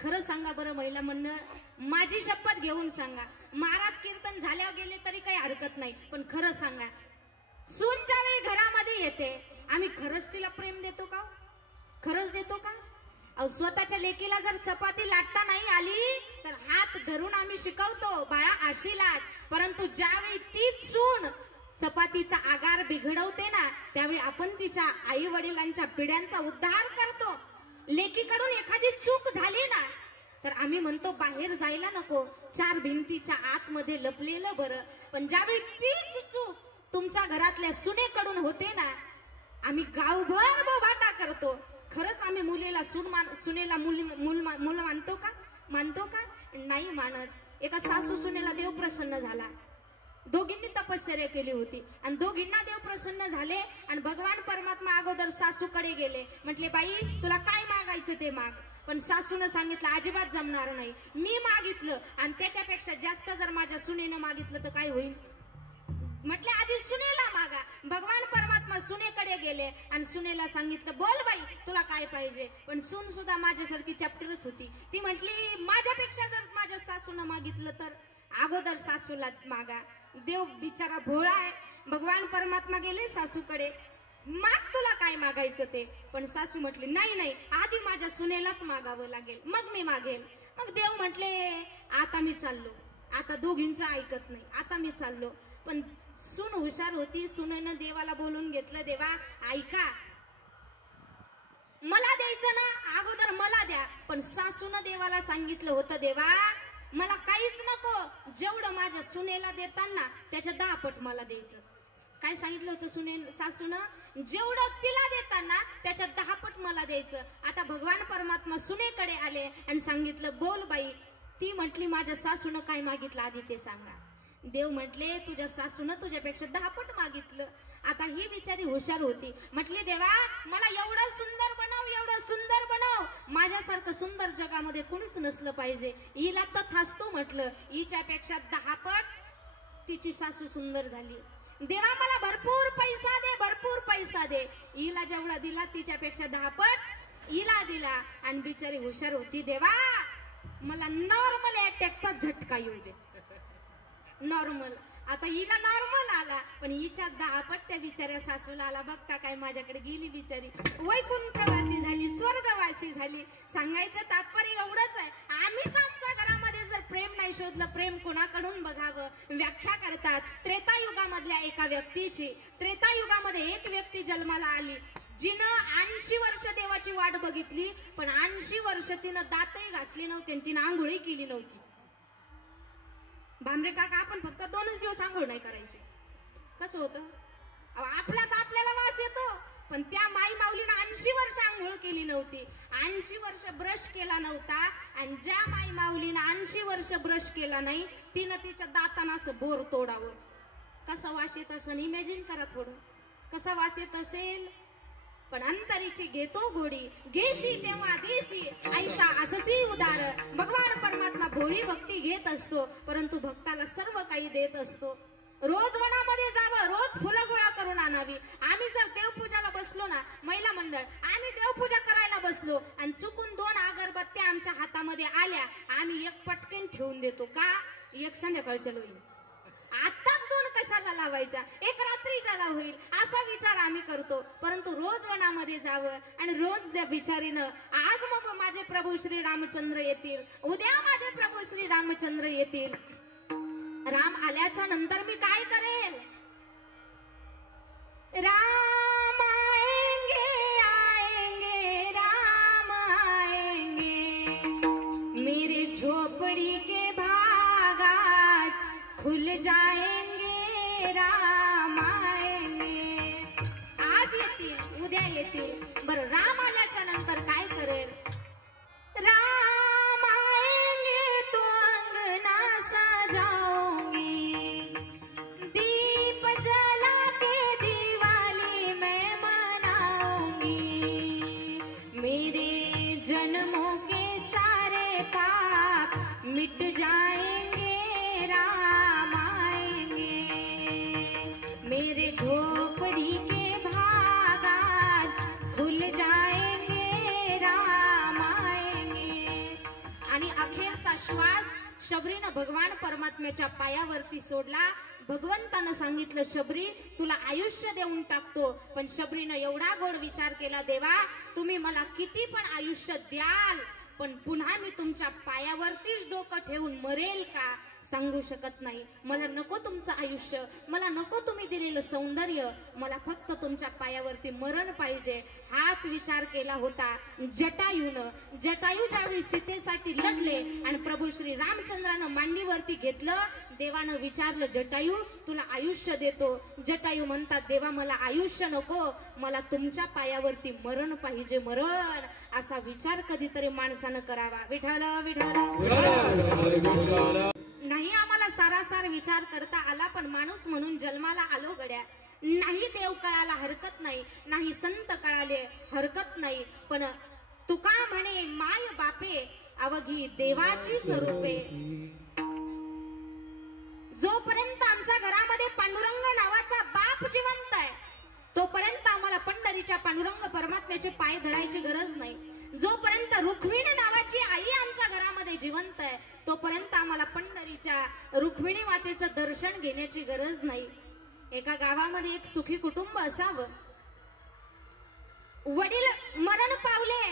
खरं सांगा बरं महिला मंडळ, माझी शपथ घेऊन सांगा, महाराज कीर्तन झाल्यावर गेले तरी काही हरकत नाही, पण खरं सांगा सून ज्यावेळी घरामध्ये येते आम्ही खरंच तिला प्रेम देतो का? खरंच देतो का? अहो स्वतःच्या लेकीला जर चपाती लाटता नाही आली तर हात धरून आम्ही शिकवतो बाळा अशी लाट. परंतु ज्यावेळी तीच सून चपातीचा आगार बिघडवते ना त्यावेळी आपण तिच्या आई वडिलांच्या पिढ्यांचा उद्धार करतो. लेकीकडून एखादी चूक झाली ना तर आम्ही म्हणतो बाहेर जायला नको, चार भिंतीच्या आतमध्ये लपलेलं बरं. पण ज्यावेळी तीच चूक तुमच्या घरातल्या सुनेकडून होते ना आम्ही गावभर बोभाटा करतो. खरंच आम्ही सुनेला मूल मानतो का? मानतो का? नाही मानत. एका सासू सुनेला देव प्रसन्न झाला, दोघींनी तपश्चर्या केली होती आणि दोघींना देव प्रसन्न झाले आणि भगवान परमात्मा अगोदर सासूकडे गेले. म्हटले बाई तुला काय मागायचं ते माग. पण सासूनं सांगितलं अजिबात जमणार नाही. मी मागितलं आणि त्याच्यापेक्षा जास्त जर माझ्या सुनेनं मागितलं तर काय होईल? म्हटले आधी सुनेला मागा. भगवान परमात्मा सुनेकडे गेले आणि सुनेला सांगितलं बोल बाई तुला काय पाहिजे. पण सून सुद्धा माझ्यासारखी चॅप्टरच होती. ती म्हटली माझ्यापेक्षा जर माझ्या सासूनं मागितलं तर अगोदर सासूला मागा. देव बिचारा भोळा आहे. भगवान परमात्मा गेले सासूकडे, माग तुला काय मागायचं ते. पण सासू म्हटली नाही नाही आधी माझ्या सुनेलाच मागावं लागेल मग मी मागेल. मग देव म्हटले आता मी चाललो. आता दोघींचं ऐकत नाही, आता मी चाललो. पण सून हुशार होती. सुनेनं देवाला बोलून घेतलं, देवा ऐका मला द्यायचं ना अगोदर मला द्या. पण सासूनं देवाला सांगितलं होतं देवा मला काहीच नको, जेवढं माझ्या सुनेला देताना त्याच्या 10 पट मला द्यायचं. काय सांगितलं होतं सासूनं? जेवढं तिला देताना त्याच्या 10 पट मला द्यायचं. आता भगवान परमात्मा सुनेकडे आले आणि सांगितलं बोल बाई. ती म्हटली माझ्या सासूनं काय मागितलं आधी ते सांगा. देव म्हटले तुझ्या सासूनं तुझ्यापेक्षा 10 पट मागितलं. आता ही बिचारी हुशार होती. म्हटली देवा मला एवढं सुंदर बनव, एवढं सुंदर बनव, माझ्यासारखं सुंदर जगामध्ये कोणीच नसलं पाहिजे. हिला तर थासतो म्हटलं. हिच्यापेक्षा 10 पट तिची सासू सुंदर झाली. देवा मला भरपूर पैसा दे, भरपूर पैसा दे. हिला जेवढा दिला तिच्यापेक्षा 10 पट हिला दिला. आणि बिचारी हुशार होती. देवा मला नॉर्मल अटॅकचा झटका येऊ दे, नॉर्मल. आता हिला नॉर्मल आला पण हिच्या 10 पट त्या बिचाऱ्या सासूला आला. बघता काय माझ्याकडे गेली बिचारी वैकुंठवासी झाली, स्वर्गवासी झाली. सांगायचं तात्पर्य एवढंच आहे आम्हीच आमच्या घरामध्ये जर प्रेम नाही शोधलं प्रेम कोणाकडून बघावं. व्याख्या करतात त्रेतायुगामधल्या एका व्यक्तीची. त्रेतायुगामध्ये एक व्यक्ती जन्माला आली जिनं 80 वर्ष देवाची वाट बघितली पण 80 वर्ष तिनं दातही घासली नव्हती आणि तिनं आंघोळी केली नव्हती. भांबरे काका आपण फक्त 2च दिवस आंघोळ नाही करायची. कसं होतं? आपलाच आपल्याला वास येतो. पण त्या माई माऊलीनं 80 वर्ष आंघोळ केली नव्हती, 80 वर्ष ब्रश केला नव्हता. आणि ज्या माई माऊलीनं 80 वर्ष ब्रश केला नाही तिनं तिच्या दातानं असं बोर तोडावं. कसा वास येत असेल इमॅजिन करा थोडं, कसा वास येत असेल. पण अंतरीची घेतो गोडी, घेसी तेव्हा देसी ऐसा असती उदार. भगवान परमात्मा भोळी भक्ती घेत असतो परंतु भक्ताला सर्व काही देत असतो. रोज वनामध्ये जावं, रोज फुलं गोळा करून आणावी. आम्ही जर देवपूजाला बसलो ना महिला मंडळ, आम्ही देवपूजा करायला बसलो आणि चुकून 2 अगरबत्त्या आमच्या हातामध्ये आल्या, आम्ही एक पटकन ठेवून देतो. का? एक संध्याकाळच्या होईल, आताच 2 कशाला लावायच्या, एक रात्रीच्याला होईल असा विचार आम्ही करतो. परंतु रोज वनामध्ये जावं आणि रोज त्या बिचारीनं आज मग माझे प्रभू श्री रामचंद्र येतील, उद्या माझे प्रभू श्री रामचंद्र येतील. राम आल्याच्या नंतर मी काय करेल? राम आएंगे खुल जाएंगे राम आएंगे. आज येतील उद्या येतील. बरं राम आल्याच्या नंतर काय करेल? राम आएंगे तो अंगना सजाऊंगी, दीप जला के दिवाली मैं मनाऊंगी. मेरे जन्मों के सारे पाप मिट जाएंगे राम आएंगे. मेरे झोपड़ी के भागात खुल जाएंगे राम आएंगे. आणि अखेरचा श्वास शबरीनं भगवान परमात्म्याच्या पायावरती सोडला. भगवंतानं सांगितलं, शबरी तुला आयुष्य देऊन टाकतो. पण शबरीनं एवढा गोड विचार केला, देवा तुम्ही मला किती पण आयुष्य द्याल, पण पुन्हा मी तुमच्या पायावरतीच डोकं ठेवून मरेल का सांगू शकत नाही. मला नको तुमचं आयुष्य, मला नको तुम्ही दिलेलं सौंदर्य, मला फक्त तुमच्या पायावरती मरण पाहिजे. हाच विचार केला होता जटायूनं. जटायू ज्यावेळी सीतेसाठी लढले आणि प्रभू श्री रामचंद्रानं मांडीवरती घेतलं, देवानं विचारलं, जटायू तुला आयुष्य देतो. जटायू म्हणतात, देवा मला आयुष्य नको, मला तुमच्या पायावरती मरण पाहिजे, मरण. असा विचार कधीतरी माणसानं करावा. विठ्ठल विठ्ठल. नाही आम्हाला सारासार विचार करता आला, पण माणूस म्हणून जन्माला आलो गड्या. नाही देव कळाला हरकत नाही, नाही संत कळाले हरकत नाही, पण तुका म्हणे माय बापे अवघी देवाचीच रूपे. जोपर्यंत आमच्या घरामध्ये पांडुरंग नावाचा बाप जिवंत आहे, तोपर्यंत आम्हाला पंढरीच्या पांडुरंग परमात्म्याचे पाय धरायची गरज नाही. जोपर्यंत रुक्मिणी नावाची आई आमच्या घरामध्ये जिवंत आहे, तोपर्यंत आम्हाला पंढरीच्या रुक्मिणी मातेचं दर्शन घेण्याची गरज नाही. एका गावामध्ये एक सुखी कुटुंब असावं. वडील मरण पावले,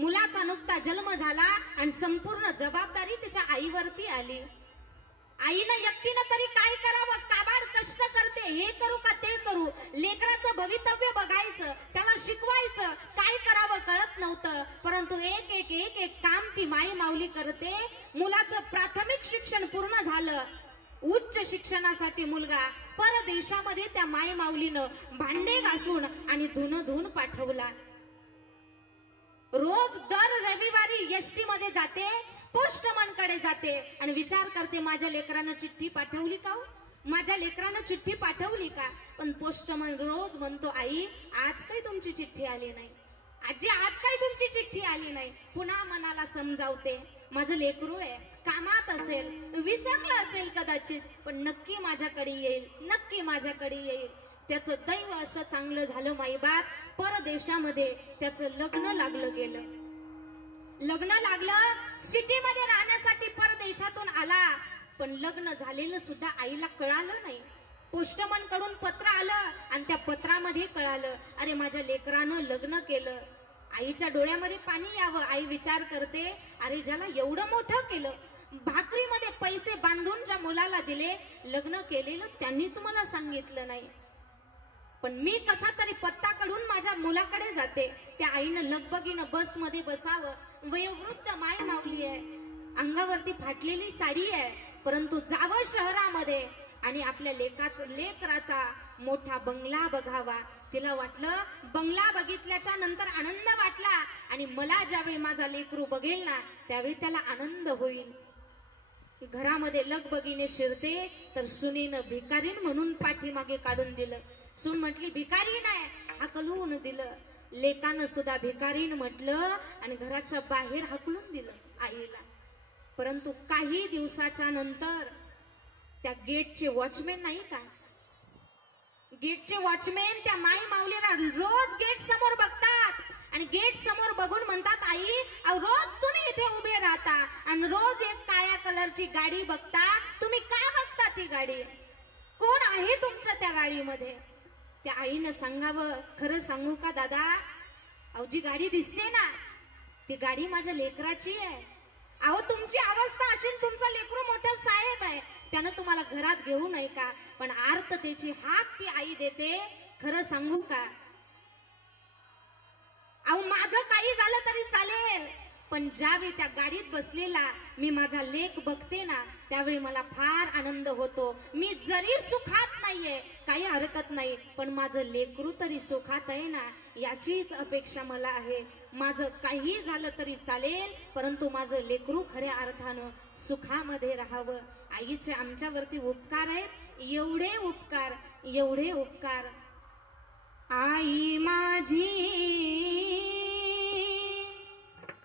मुलाचा नुकता जन्म झाला आणि संपूर्ण जबाबदारी तिच्या आईवरती आली. आईनं एकटीनं तरी काय करावं? काबाड कष्ट करते, हे करू का ते करू, लेकराचं भवितव्य बघायचं, त्याला शिकवायचं, काय करावं कळत नव्हतं. परंतु एक एक एक एक काम ती माई माऊली करते. मुलाचं प्राथमिक शिक्षण पूर्ण झालं, उच्च शिक्षणासाठी मुलगा परदेशामध्ये त्या माई माऊलीनं भांडे घासून आणि धुणं धुवून पाठवला. रोज दर रविवारी एसटी मध्ये जाते, पोस्टमन कडे जाते आणि विचार करते, माझ्या लेकरानं चिठ्ठी पाठवली का, माझ्या लेकरानं चिठ्ठी पाठवली का. पण पोस्टमन रोज म्हणतो, आई आज काही तुमची चिठ्ठी आली नाही, आजी आज काही तुमची चिठ्ठी आली नाही. पुन्हा मनाला समजावते, माझं लेकरू आहे, कामात असेल, विसरलं असेल कदाचित, पण नक्की माझ्याकडे येईल, नक्की माझ्याकडे येईल. त्याचं दैव असं चांगलं झालं, माईबाप परदेशामध्ये त्याचं लग्न लागलं गेलं. लग्न लागलं, सिटीमध्ये राहण्यासाठी परदेशातून आला, पण लग्न झालेलं सुद्धा आईला कळालं नाही. पोस्टमन कडून पत्र आलं आणि त्या पत्रामध्ये कळालं, अरे माझ्या लेकरानं लग्न केलं. आईच्या डोळ्यामध्ये पाणी यावं. आई विचार करते, अरे ज्याला एवढं मोठं केलं, भाकरीमध्ये पैसे बांधून ज्या मुलाला दिले, लग्न केलेलं त्यांनीच मला सांगितलं नाही. पण मी कसा तरी पत्ता काढून माझ्या मुलाकडे जाते. त्या आईनं लगबगीनं बसमध्ये बसावं. वयोवृद्ध माय माऊली आहे, अंगावरती फाटलेली साडी आहे, परंतु जावं शहरामध्ये आणि आपल्या लेकराचा मोठा बंगला बघावा. तिला वाटलं, बंगला बघितल्याच्या नंतर आनंद वाटला आणि मला ज्यावेळी माझा लेकरू बघेल ना, त्यावेळी त्याला आनंद होईल. घरामध्ये लगबगीने शिरते तर सुनेनं भिकारीण म्हणून पाठीमागे काढून दिलं. सून म्हटली, भिकारी नाही, हाकलून दिलं. लेकानं सुद्धा भिकारीण म्हटलं आणि घराच्या बाहेर हाकलून दिलं आईला. परंतु काही दिवसाच्या नंतर त्या गेटचे वॉचमॅन नाही का, गेटचे वॉचमॅन त्या माई माऊलीला रोज गेट समोर बघतात आणि गेट समोर बघून म्हणतात, आई रोज तुम्ही इथे उभे राहता आणि रोज एक काळ्या कलरची गाडी बघता, तुम्ही का बघता ती गाडी, कोण आहे तुमचं त्या गाडीमध्ये. त्या आईनं सांगावं, खरं सांगू का दादा, अहो जी गाडी दिसते ना, ती गाडी माझ्या लेकराची आहे. अहो तुमची अवस्था अशी, तुमचं लेकरू मोठं साहेब आहे, त्यानं तुम्हाला घरात घेऊ नये का. पण आर्ततेची हाक ती आई देते. खरं सांगू का, अहो माझं काही झालं तरी चालेल, पण ज्यावेळी त्या गाडीत बसलेला मी माझा लेक बघते ना, त्यावेळी मला फार आनंद होतो. मी जरी सुखात नाहीये काही हरकत नाही, पण माझं लेकरू तरी सुखात आहे ना, याचीच अपेक्षा मला आहे. माझं काही झालं तरी चालेल, परंतु माझं लेकरू खऱ्या अर्थानं सुखामध्ये राहावं. आईचे आमच्यावरती उपकार आहेत, एवढे उपकार, एवढे उपकार. आई माझी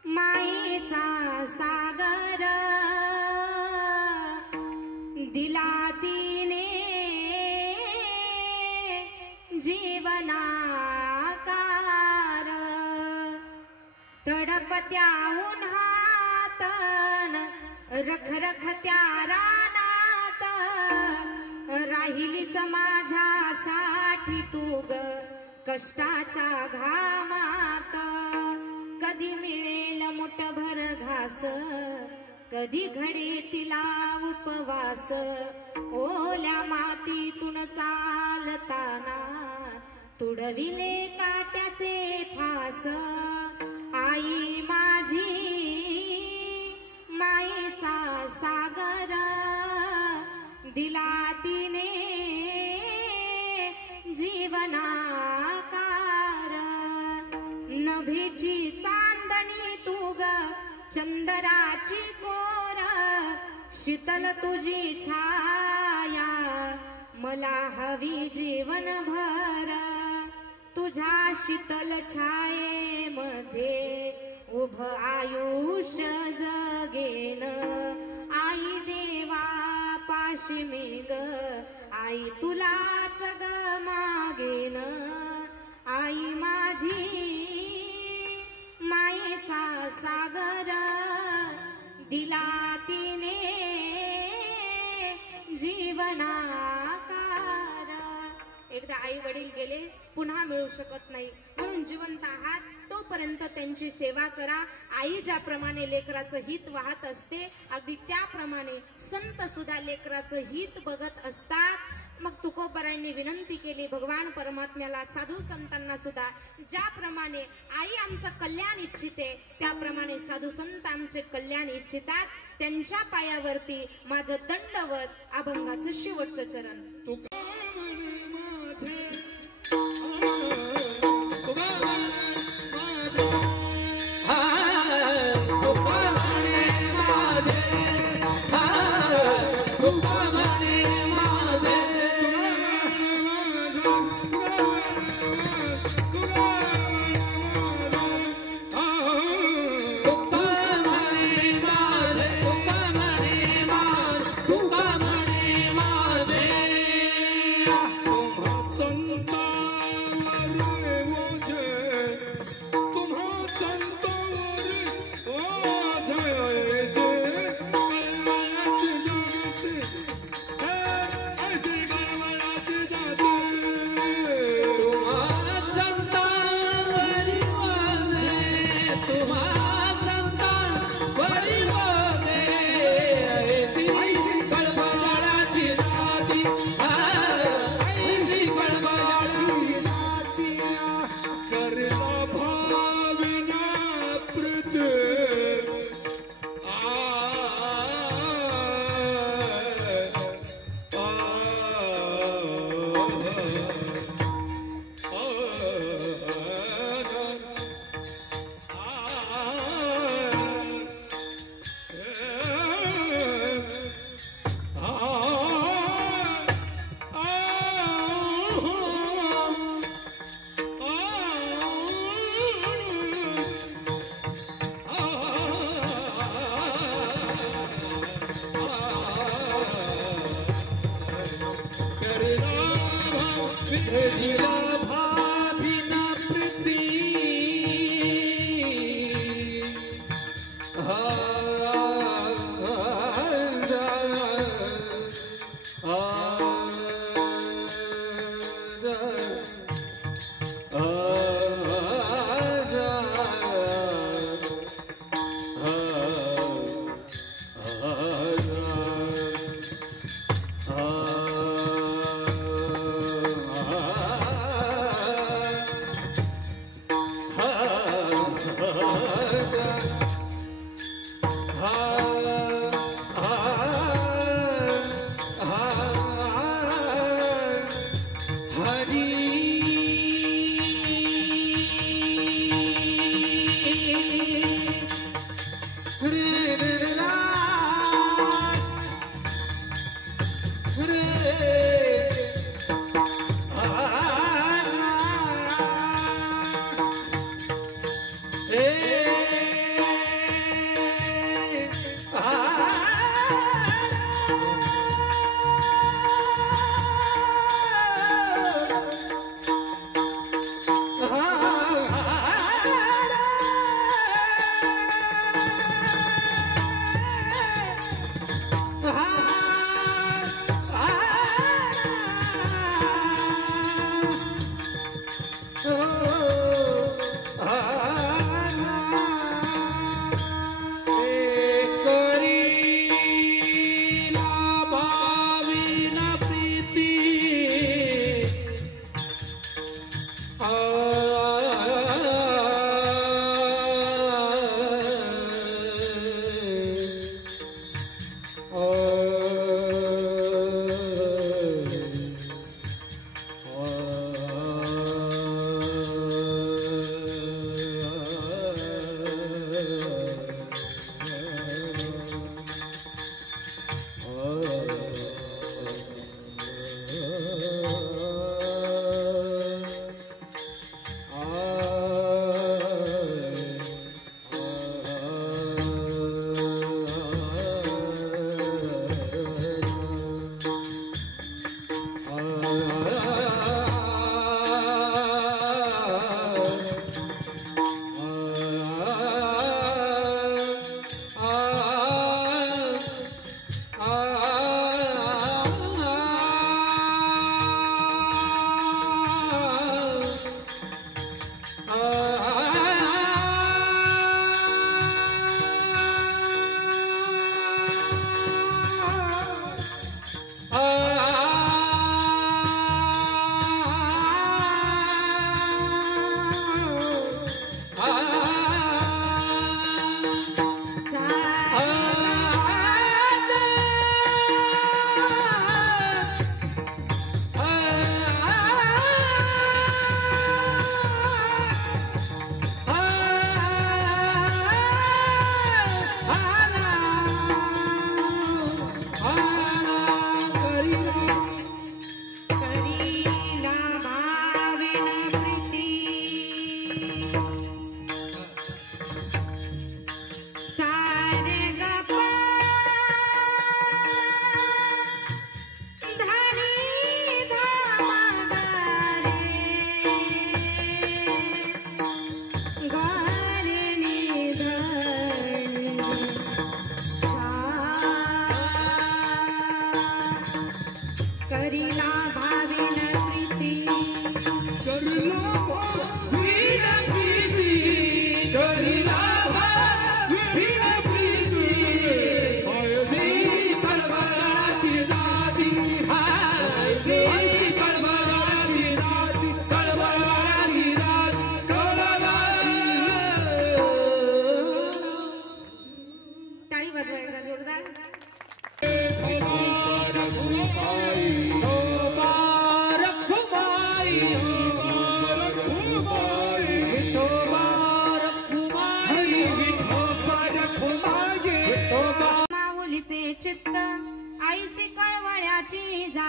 मायेचा सागर दिला तिने जीवनाकार, तडपत्या उन्हात रखरखत्या रानात राहिली समाजासाठी तू ग कष्टाच्या घामात. कधी मिळेल मुठभर घास, कधी घडे तिला उपवास, ओल्या मातीतून चालताना तुडविले काट्याचे फास. आई माझी मायेचा सागर दिला तिने जीवनाकार. नभेची चांदणी तू ग चंदराची कोर, शीतल तुझी छाया मला हवी जीवनभर. तुझ्या शीतल छायेमध्ये उभ आयुष्य जगेन. आई देवा पाशी मी ग आई तुलाच ग मागेन. आई माझी मायेचा सागर दिला तिने जीवनाकार. एकदा आई वडील गेले, पुन्हा मिळू शकत नाही, म्हणून जिवंत आहात तोपर्यंत त्यांची सेवा करा. आई ज्याप्रमाणे लेकराचं हित वाहत असते, अगदी त्याप्रमाणे संत सुद्धा लेकराचं हित बघत असतात. मग तुकोबारायांनी विनंती केली भगवान परमात्म्याला, साधू संतांना सुद्धा, ज्याप्रमाणे आई आमचं कल्याण इच्छिते त्याप्रमाणे साधू संत आमचे कल्याण इच्छितात. त्यांच्या पायावरती माझं दंडवत, अभंगाचं शेवटचं चरण.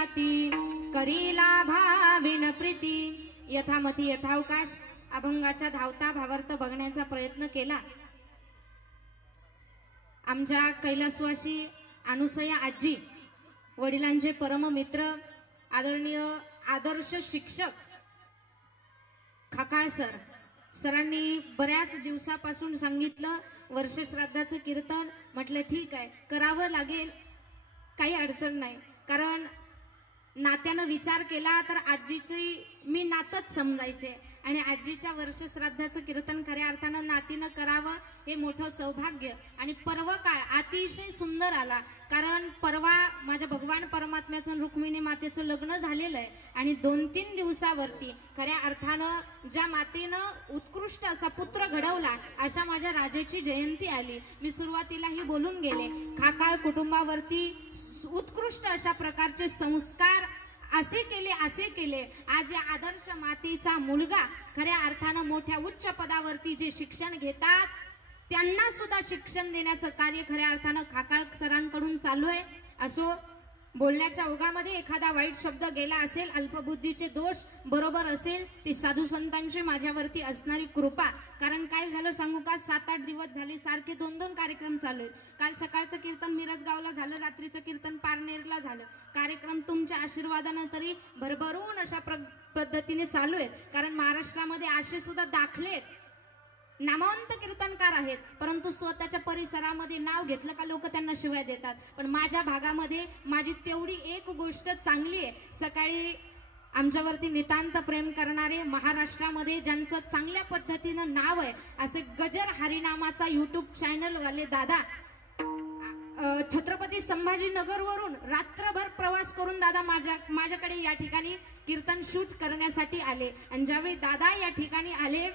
माती करीला भाविन प्रीती यथामती यथावकाश अभंगाच्या धावता भावार्थ बघण्याचा प्रयत्न केला. आमच्या कैलासवासी अनुसया आजी, वडिलांचे परम मित्र, आदरणीय आदर्श शिक्षक खाकाळ सरांनी बऱ्याच दिवसापासून सांगितलं वर्ष श्राद्धाचं कीर्तन. म्हटलं ठीक आहे, करावं लागेल, काही अडचण नाही. कारण नात्यानं विचार केला तर आजीची मी नातच समजायचे आणि आजीच्या वर्ष श्राद्धाचं कीर्तन खऱ्या अर्थानं नातीनं करावं हे मोठं सौभाग्य. आणि पर्व काळ अतिशय सुंदर आला. कारण परवा माझ्या भगवान परमात्म्याचं रुक्मिणी मातेचं लग्न झालेलं आहे आणि 2-3 दिवसावरती खऱ्या अर्थानं ज्या मातेनं उत्कृष्ट असा पुत्र घडवला अशा माझ्या राजाची जयंती आली. मी सुरुवातीलाही बोलून गेले, खाकाळ कुटुंबावरती उत्कृष्ट अशा प्रकारचे संस्कार असे केले. आज या आदर्श मातीचा मुलगा खऱ्या अर्थानं मोठ्या उच्च पदावरती जे शिक्षण घेतात त्यांना सुद्धा शिक्षण देण्याचं कार्य खऱ्या अर्थानं खाकाळ सरांकडून चालू आहे. असो, बोलण्याच्या ओघामध्ये एखादा वाईट शब्द गेला असेल, अल्पबुद्धीचे दोष बरोबर असेल, ती साधू संतांची माझ्यावरती असणारी कृपा. कारण काय झालं सांगू का, 7-8 दिवस झाले सारखे 2-2 कार्यक्रम चालू आहेत. काल सकाळचं कीर्तन मिरजगावला झालं, रात्रीचं कीर्तन पारनेरला झालं. कार्यक्रम तुमच्या आशीर्वादानं तरी भरभरून अशा पद्धतीने चालू आहेत. कारण महाराष्ट्रामध्ये असे सुद्धा दाखले आहेत, नामवंत कीर्तनकार आहेत, परंतु स्वतःच्या परिसरामध्ये नाव घेतलं का लोक त्यांना शिवाय देतात. पण माझ्या भागामध्ये माझी तेवढी एक गोष्ट चांगली आहे. सकाळी आमच्यावरती नितांत प्रेम करणारे, महाराष्ट्रामध्ये ज्यांचं चांगल्या पद्धतीनं नाव आहे असे गजर हरिनामाचा युट्यूब चॅनल वाले दादा छत्रपती संभाजीनगरवरून रात्रभर प्रवास करून दादा माझ्याकडे या ठिकाणी कीर्तन शूट करण्यासाठी आले. आणि ज्यावेळी दादा या ठिकाणी आले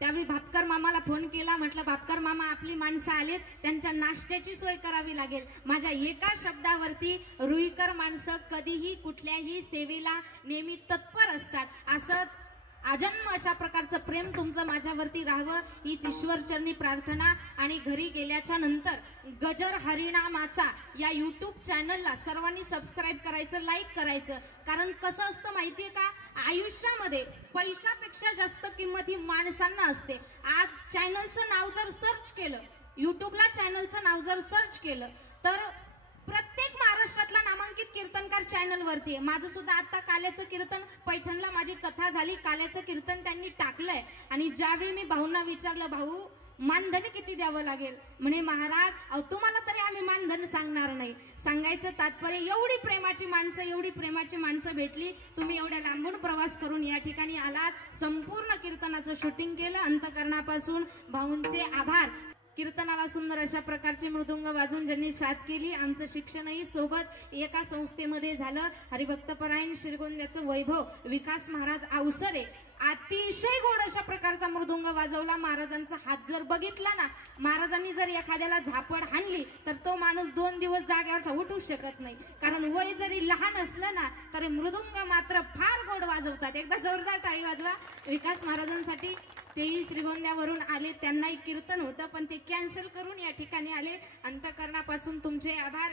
त्यावेळी भापकर मामाला फोन केला. म्हटलं भापकर मामा, आपली माणसं आलेत, त्यांच्या नाश्त्याची सोय करावी लागेल. माझ्या एका शब्दावरती रुईकर माणसं कधीही कुठल्याही सेवेला नेहमी तत्पर असतात. असंच आजन्म अशा प्रकारचं प्रेम तुमचं माझ्यावरती राहावं हीच ईश्वरचरणी प्रार्थना. आणि घरी गेल्याच्या नंतर गजर हरिनामाचा या युट्यूब चॅनलला सर्वांनी सबस्क्राईब करायचं, लाईक करायचं. कारण कसं असतं माहितीये का, आयुष्यामध्ये पैशापेक्षा जास्त किंमत ही माणसांना असते. आज चॅनलचं नाव जर सर्च केलं, युट्यूबला चॅनलचं नाव जर सर्च केलं तर प्रत्येक महाराष्ट्रातला नामांकित कीर्तनकार चॅनल वरती आहे. माझं सुद्धा आता काल्याचं कीर्तन, पैठणला माझी कथा झाली, काल्याचं कीर्तन त्यांनी टाकलंय. आणि ज्यावेळी मी भाऊंना विचारलं, भाऊ मानधन किती द्यावं लागेल, म्हणे महाराज अहो तुम्हाला तरी आम्ही मानधन सांगणार नाही. सांगायचं तात्पर्य एवढी प्रेमाची माणसं भेटली, तुम्ही एवढ्या लांबून प्रवास करून या ठिकाणी आलात, संपूर्ण कीर्तनाचं शूटिंग केलं. अंतकरणापासून भाऊंचे आभार. कीर्तनाला सुंदर अशा प्रकारचे मृदुंग वाजून ज्यांनी साथ केली. आमचं शिक्षणही सोबत एका संस्थेमध्ये झालं. हरिभक्तपरायण श्रीगोंद्याचं वैभव विकास महाराज अवसरे अतिशय गोड अशा प्रकारचा मृदुंग वाजवला. महाराजांचा हात जर बघितला ना, महाराजांनी जर एखाद्याला झापड हाणली तर तो माणूस 2 दिवस जागेवर उठू शकत नाही. कारण वय जरी लहान असलं ना तरी मृदुंग मात्र फार गोड वाजवतात. एकदा जोरदार टाळी वाजवा विकास महाराजांसाठी. तेही श्रीगोंद्यावरून आले, त्यांनाही कीर्तन होतं पण ते कॅन्सल करून या ठिकाणी आले. अंतकरणापासून तुमचे आभार.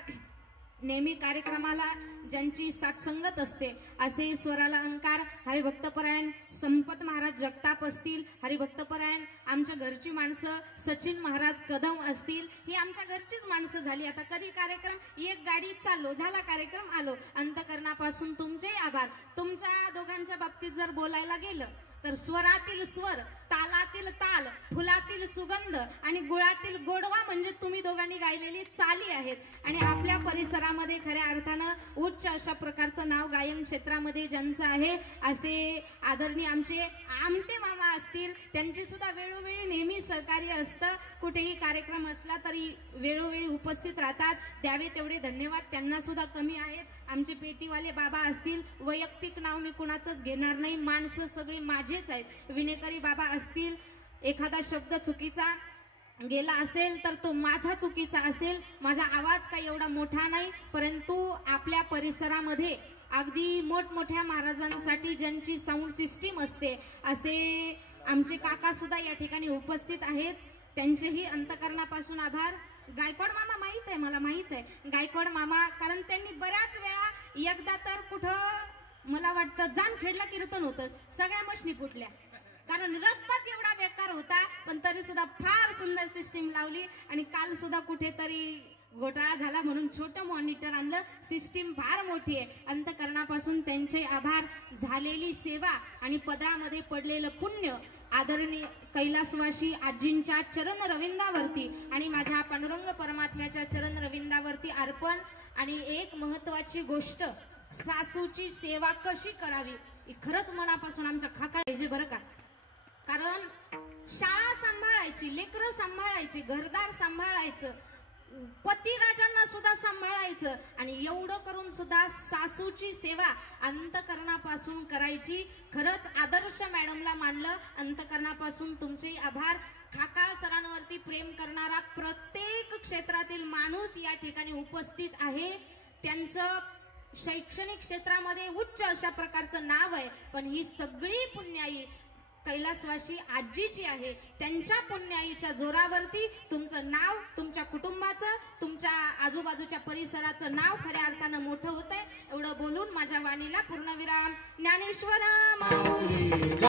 नेहमी कार्यक्रमाला ज्यांची साथसंगत असते असे स्वराला अंकार हरिभक्तपरायण संपत महाराज जगताप असतील, हरिभक्तपरायण आमच्या घरची माणसं सचिन महाराज कदम असतील, ही आमच्या घरचीच माणसं झाली. आता कधी कार्यक्रम, एक गाडी चाललो, झाला कार्यक्रम, आलो. अंतकरणापासून तुमचे आभार. तुमच्या दोघांच्या बाबतीत जर बोलायला गेलं तर स्वरातील स्वर, तालातील ताल, फुलातील सुगंध आणि गुळातील गोडवा म्हणजे तुम्ही दोघांनी गायलेली चाली आहेत. आणि आपल्या परिसरामध्ये खऱ्या अर्थानं उच्च अशा प्रकारचं नाव गायन क्षेत्रामध्ये ज्यांचं आहे असे आदरणीय आमचे आमटे मामा असतील, त्यांचे सुद्धा वेळोवेळी नेहमी सहकार्य असतं. कुठेही कार्यक्रम असला तरी वेळोवेळी उपस्थित राहतात. द्यावे तेवढे धन्यवाद, त्यांना सुद्धा कमी आहेत. आमचे पेटीवाले बाबा असतील, वैयक्तिक नाव मी कुणाचंच घेणार नाही, माणसं सगळी माझेच आहेत. विनेकरी बाबा असतील, एखादा शब्द चुकीचा गेला असेल तर तो माझा चुकीचा असेल. माझा आवाज काही एवढा मोठा नाही, परंतु आपल्या परिसरामध्ये अगदी मोठमोठ्या महाराजांसाठी ज्यांची साऊंड सिस्टीम असते असे आमचे काका सुद्धा या ठिकाणी उपस्थित आहेत. त्यांचेही अंतकरणापासून आभार. गायकवाड मामा माहित आहे, मला माहित आहे गायकवाड मामा, कारण त्यांनी बऱ्याच वेळा एकदा तर कुठं मला वाटतं जामखेडला कीर्तन होतं, सगळ्या मशनी फुटल्या, कारण रस्ताच एवढा बेकार होता. पण तरी सुद्धा फार सुंदर सिस्टीम लावली. आणि काल सुद्धा कुठेतरी घोटाळा झाला म्हणून छोटं मॉनिटर आणलं. सिस्टीम फार मोठी आहे. अंतकरणापासून त्यांचे आभार. झालेली सेवा आणि पदरामध्ये पडलेलं पुण्य आदरणीय कैलासवासी आजींच्या चरण रविंदावरती आणि माझ्या पांडुरंग परमात्म्याच्या चरण रविंदावरती अर्पण. आणि एक महत्वाची गोष्ट, सासूची सेवा कशी करावी ही खरंच मनापासून आमच्या खाकायचे बरं का. कारण शाळा सांभाळायची, लेकरं सांभाळायची, घरदार सांभाळायचं, पतिराजांना सुद्धा सांभाळायचं आणि एवढं करून सुद्धा सासूची सेवा अंतकरणापासून करायची. खरंच आदर्श मॅडमला मानलं. अंतकरणापासून तुमचे आभार. खाकाळ सरांवरती प्रेम करणारा प्रत्येक क्षेत्रातील माणूस या ठिकाणी उपस्थित आहे. त्यांचं शैक्षणिक क्षेत्रामध्ये उच्च अशा प्रकारचं नाव आहे. पण ही सगळी पुण्याई कैलासवासी आजीची आहे. त्यांच्या पुण्याईच्या जोरावरती तुमचं नाव, तुमच्या कुटुंबाचं, तुमच्या आजूबाजूच्या परिसराचं नाव खऱ्या अर्थानं मोठं होतंय. एवढं बोलून माझ्या वाणीला पूर्णविराम. ज्ञानेश्वर माऊली.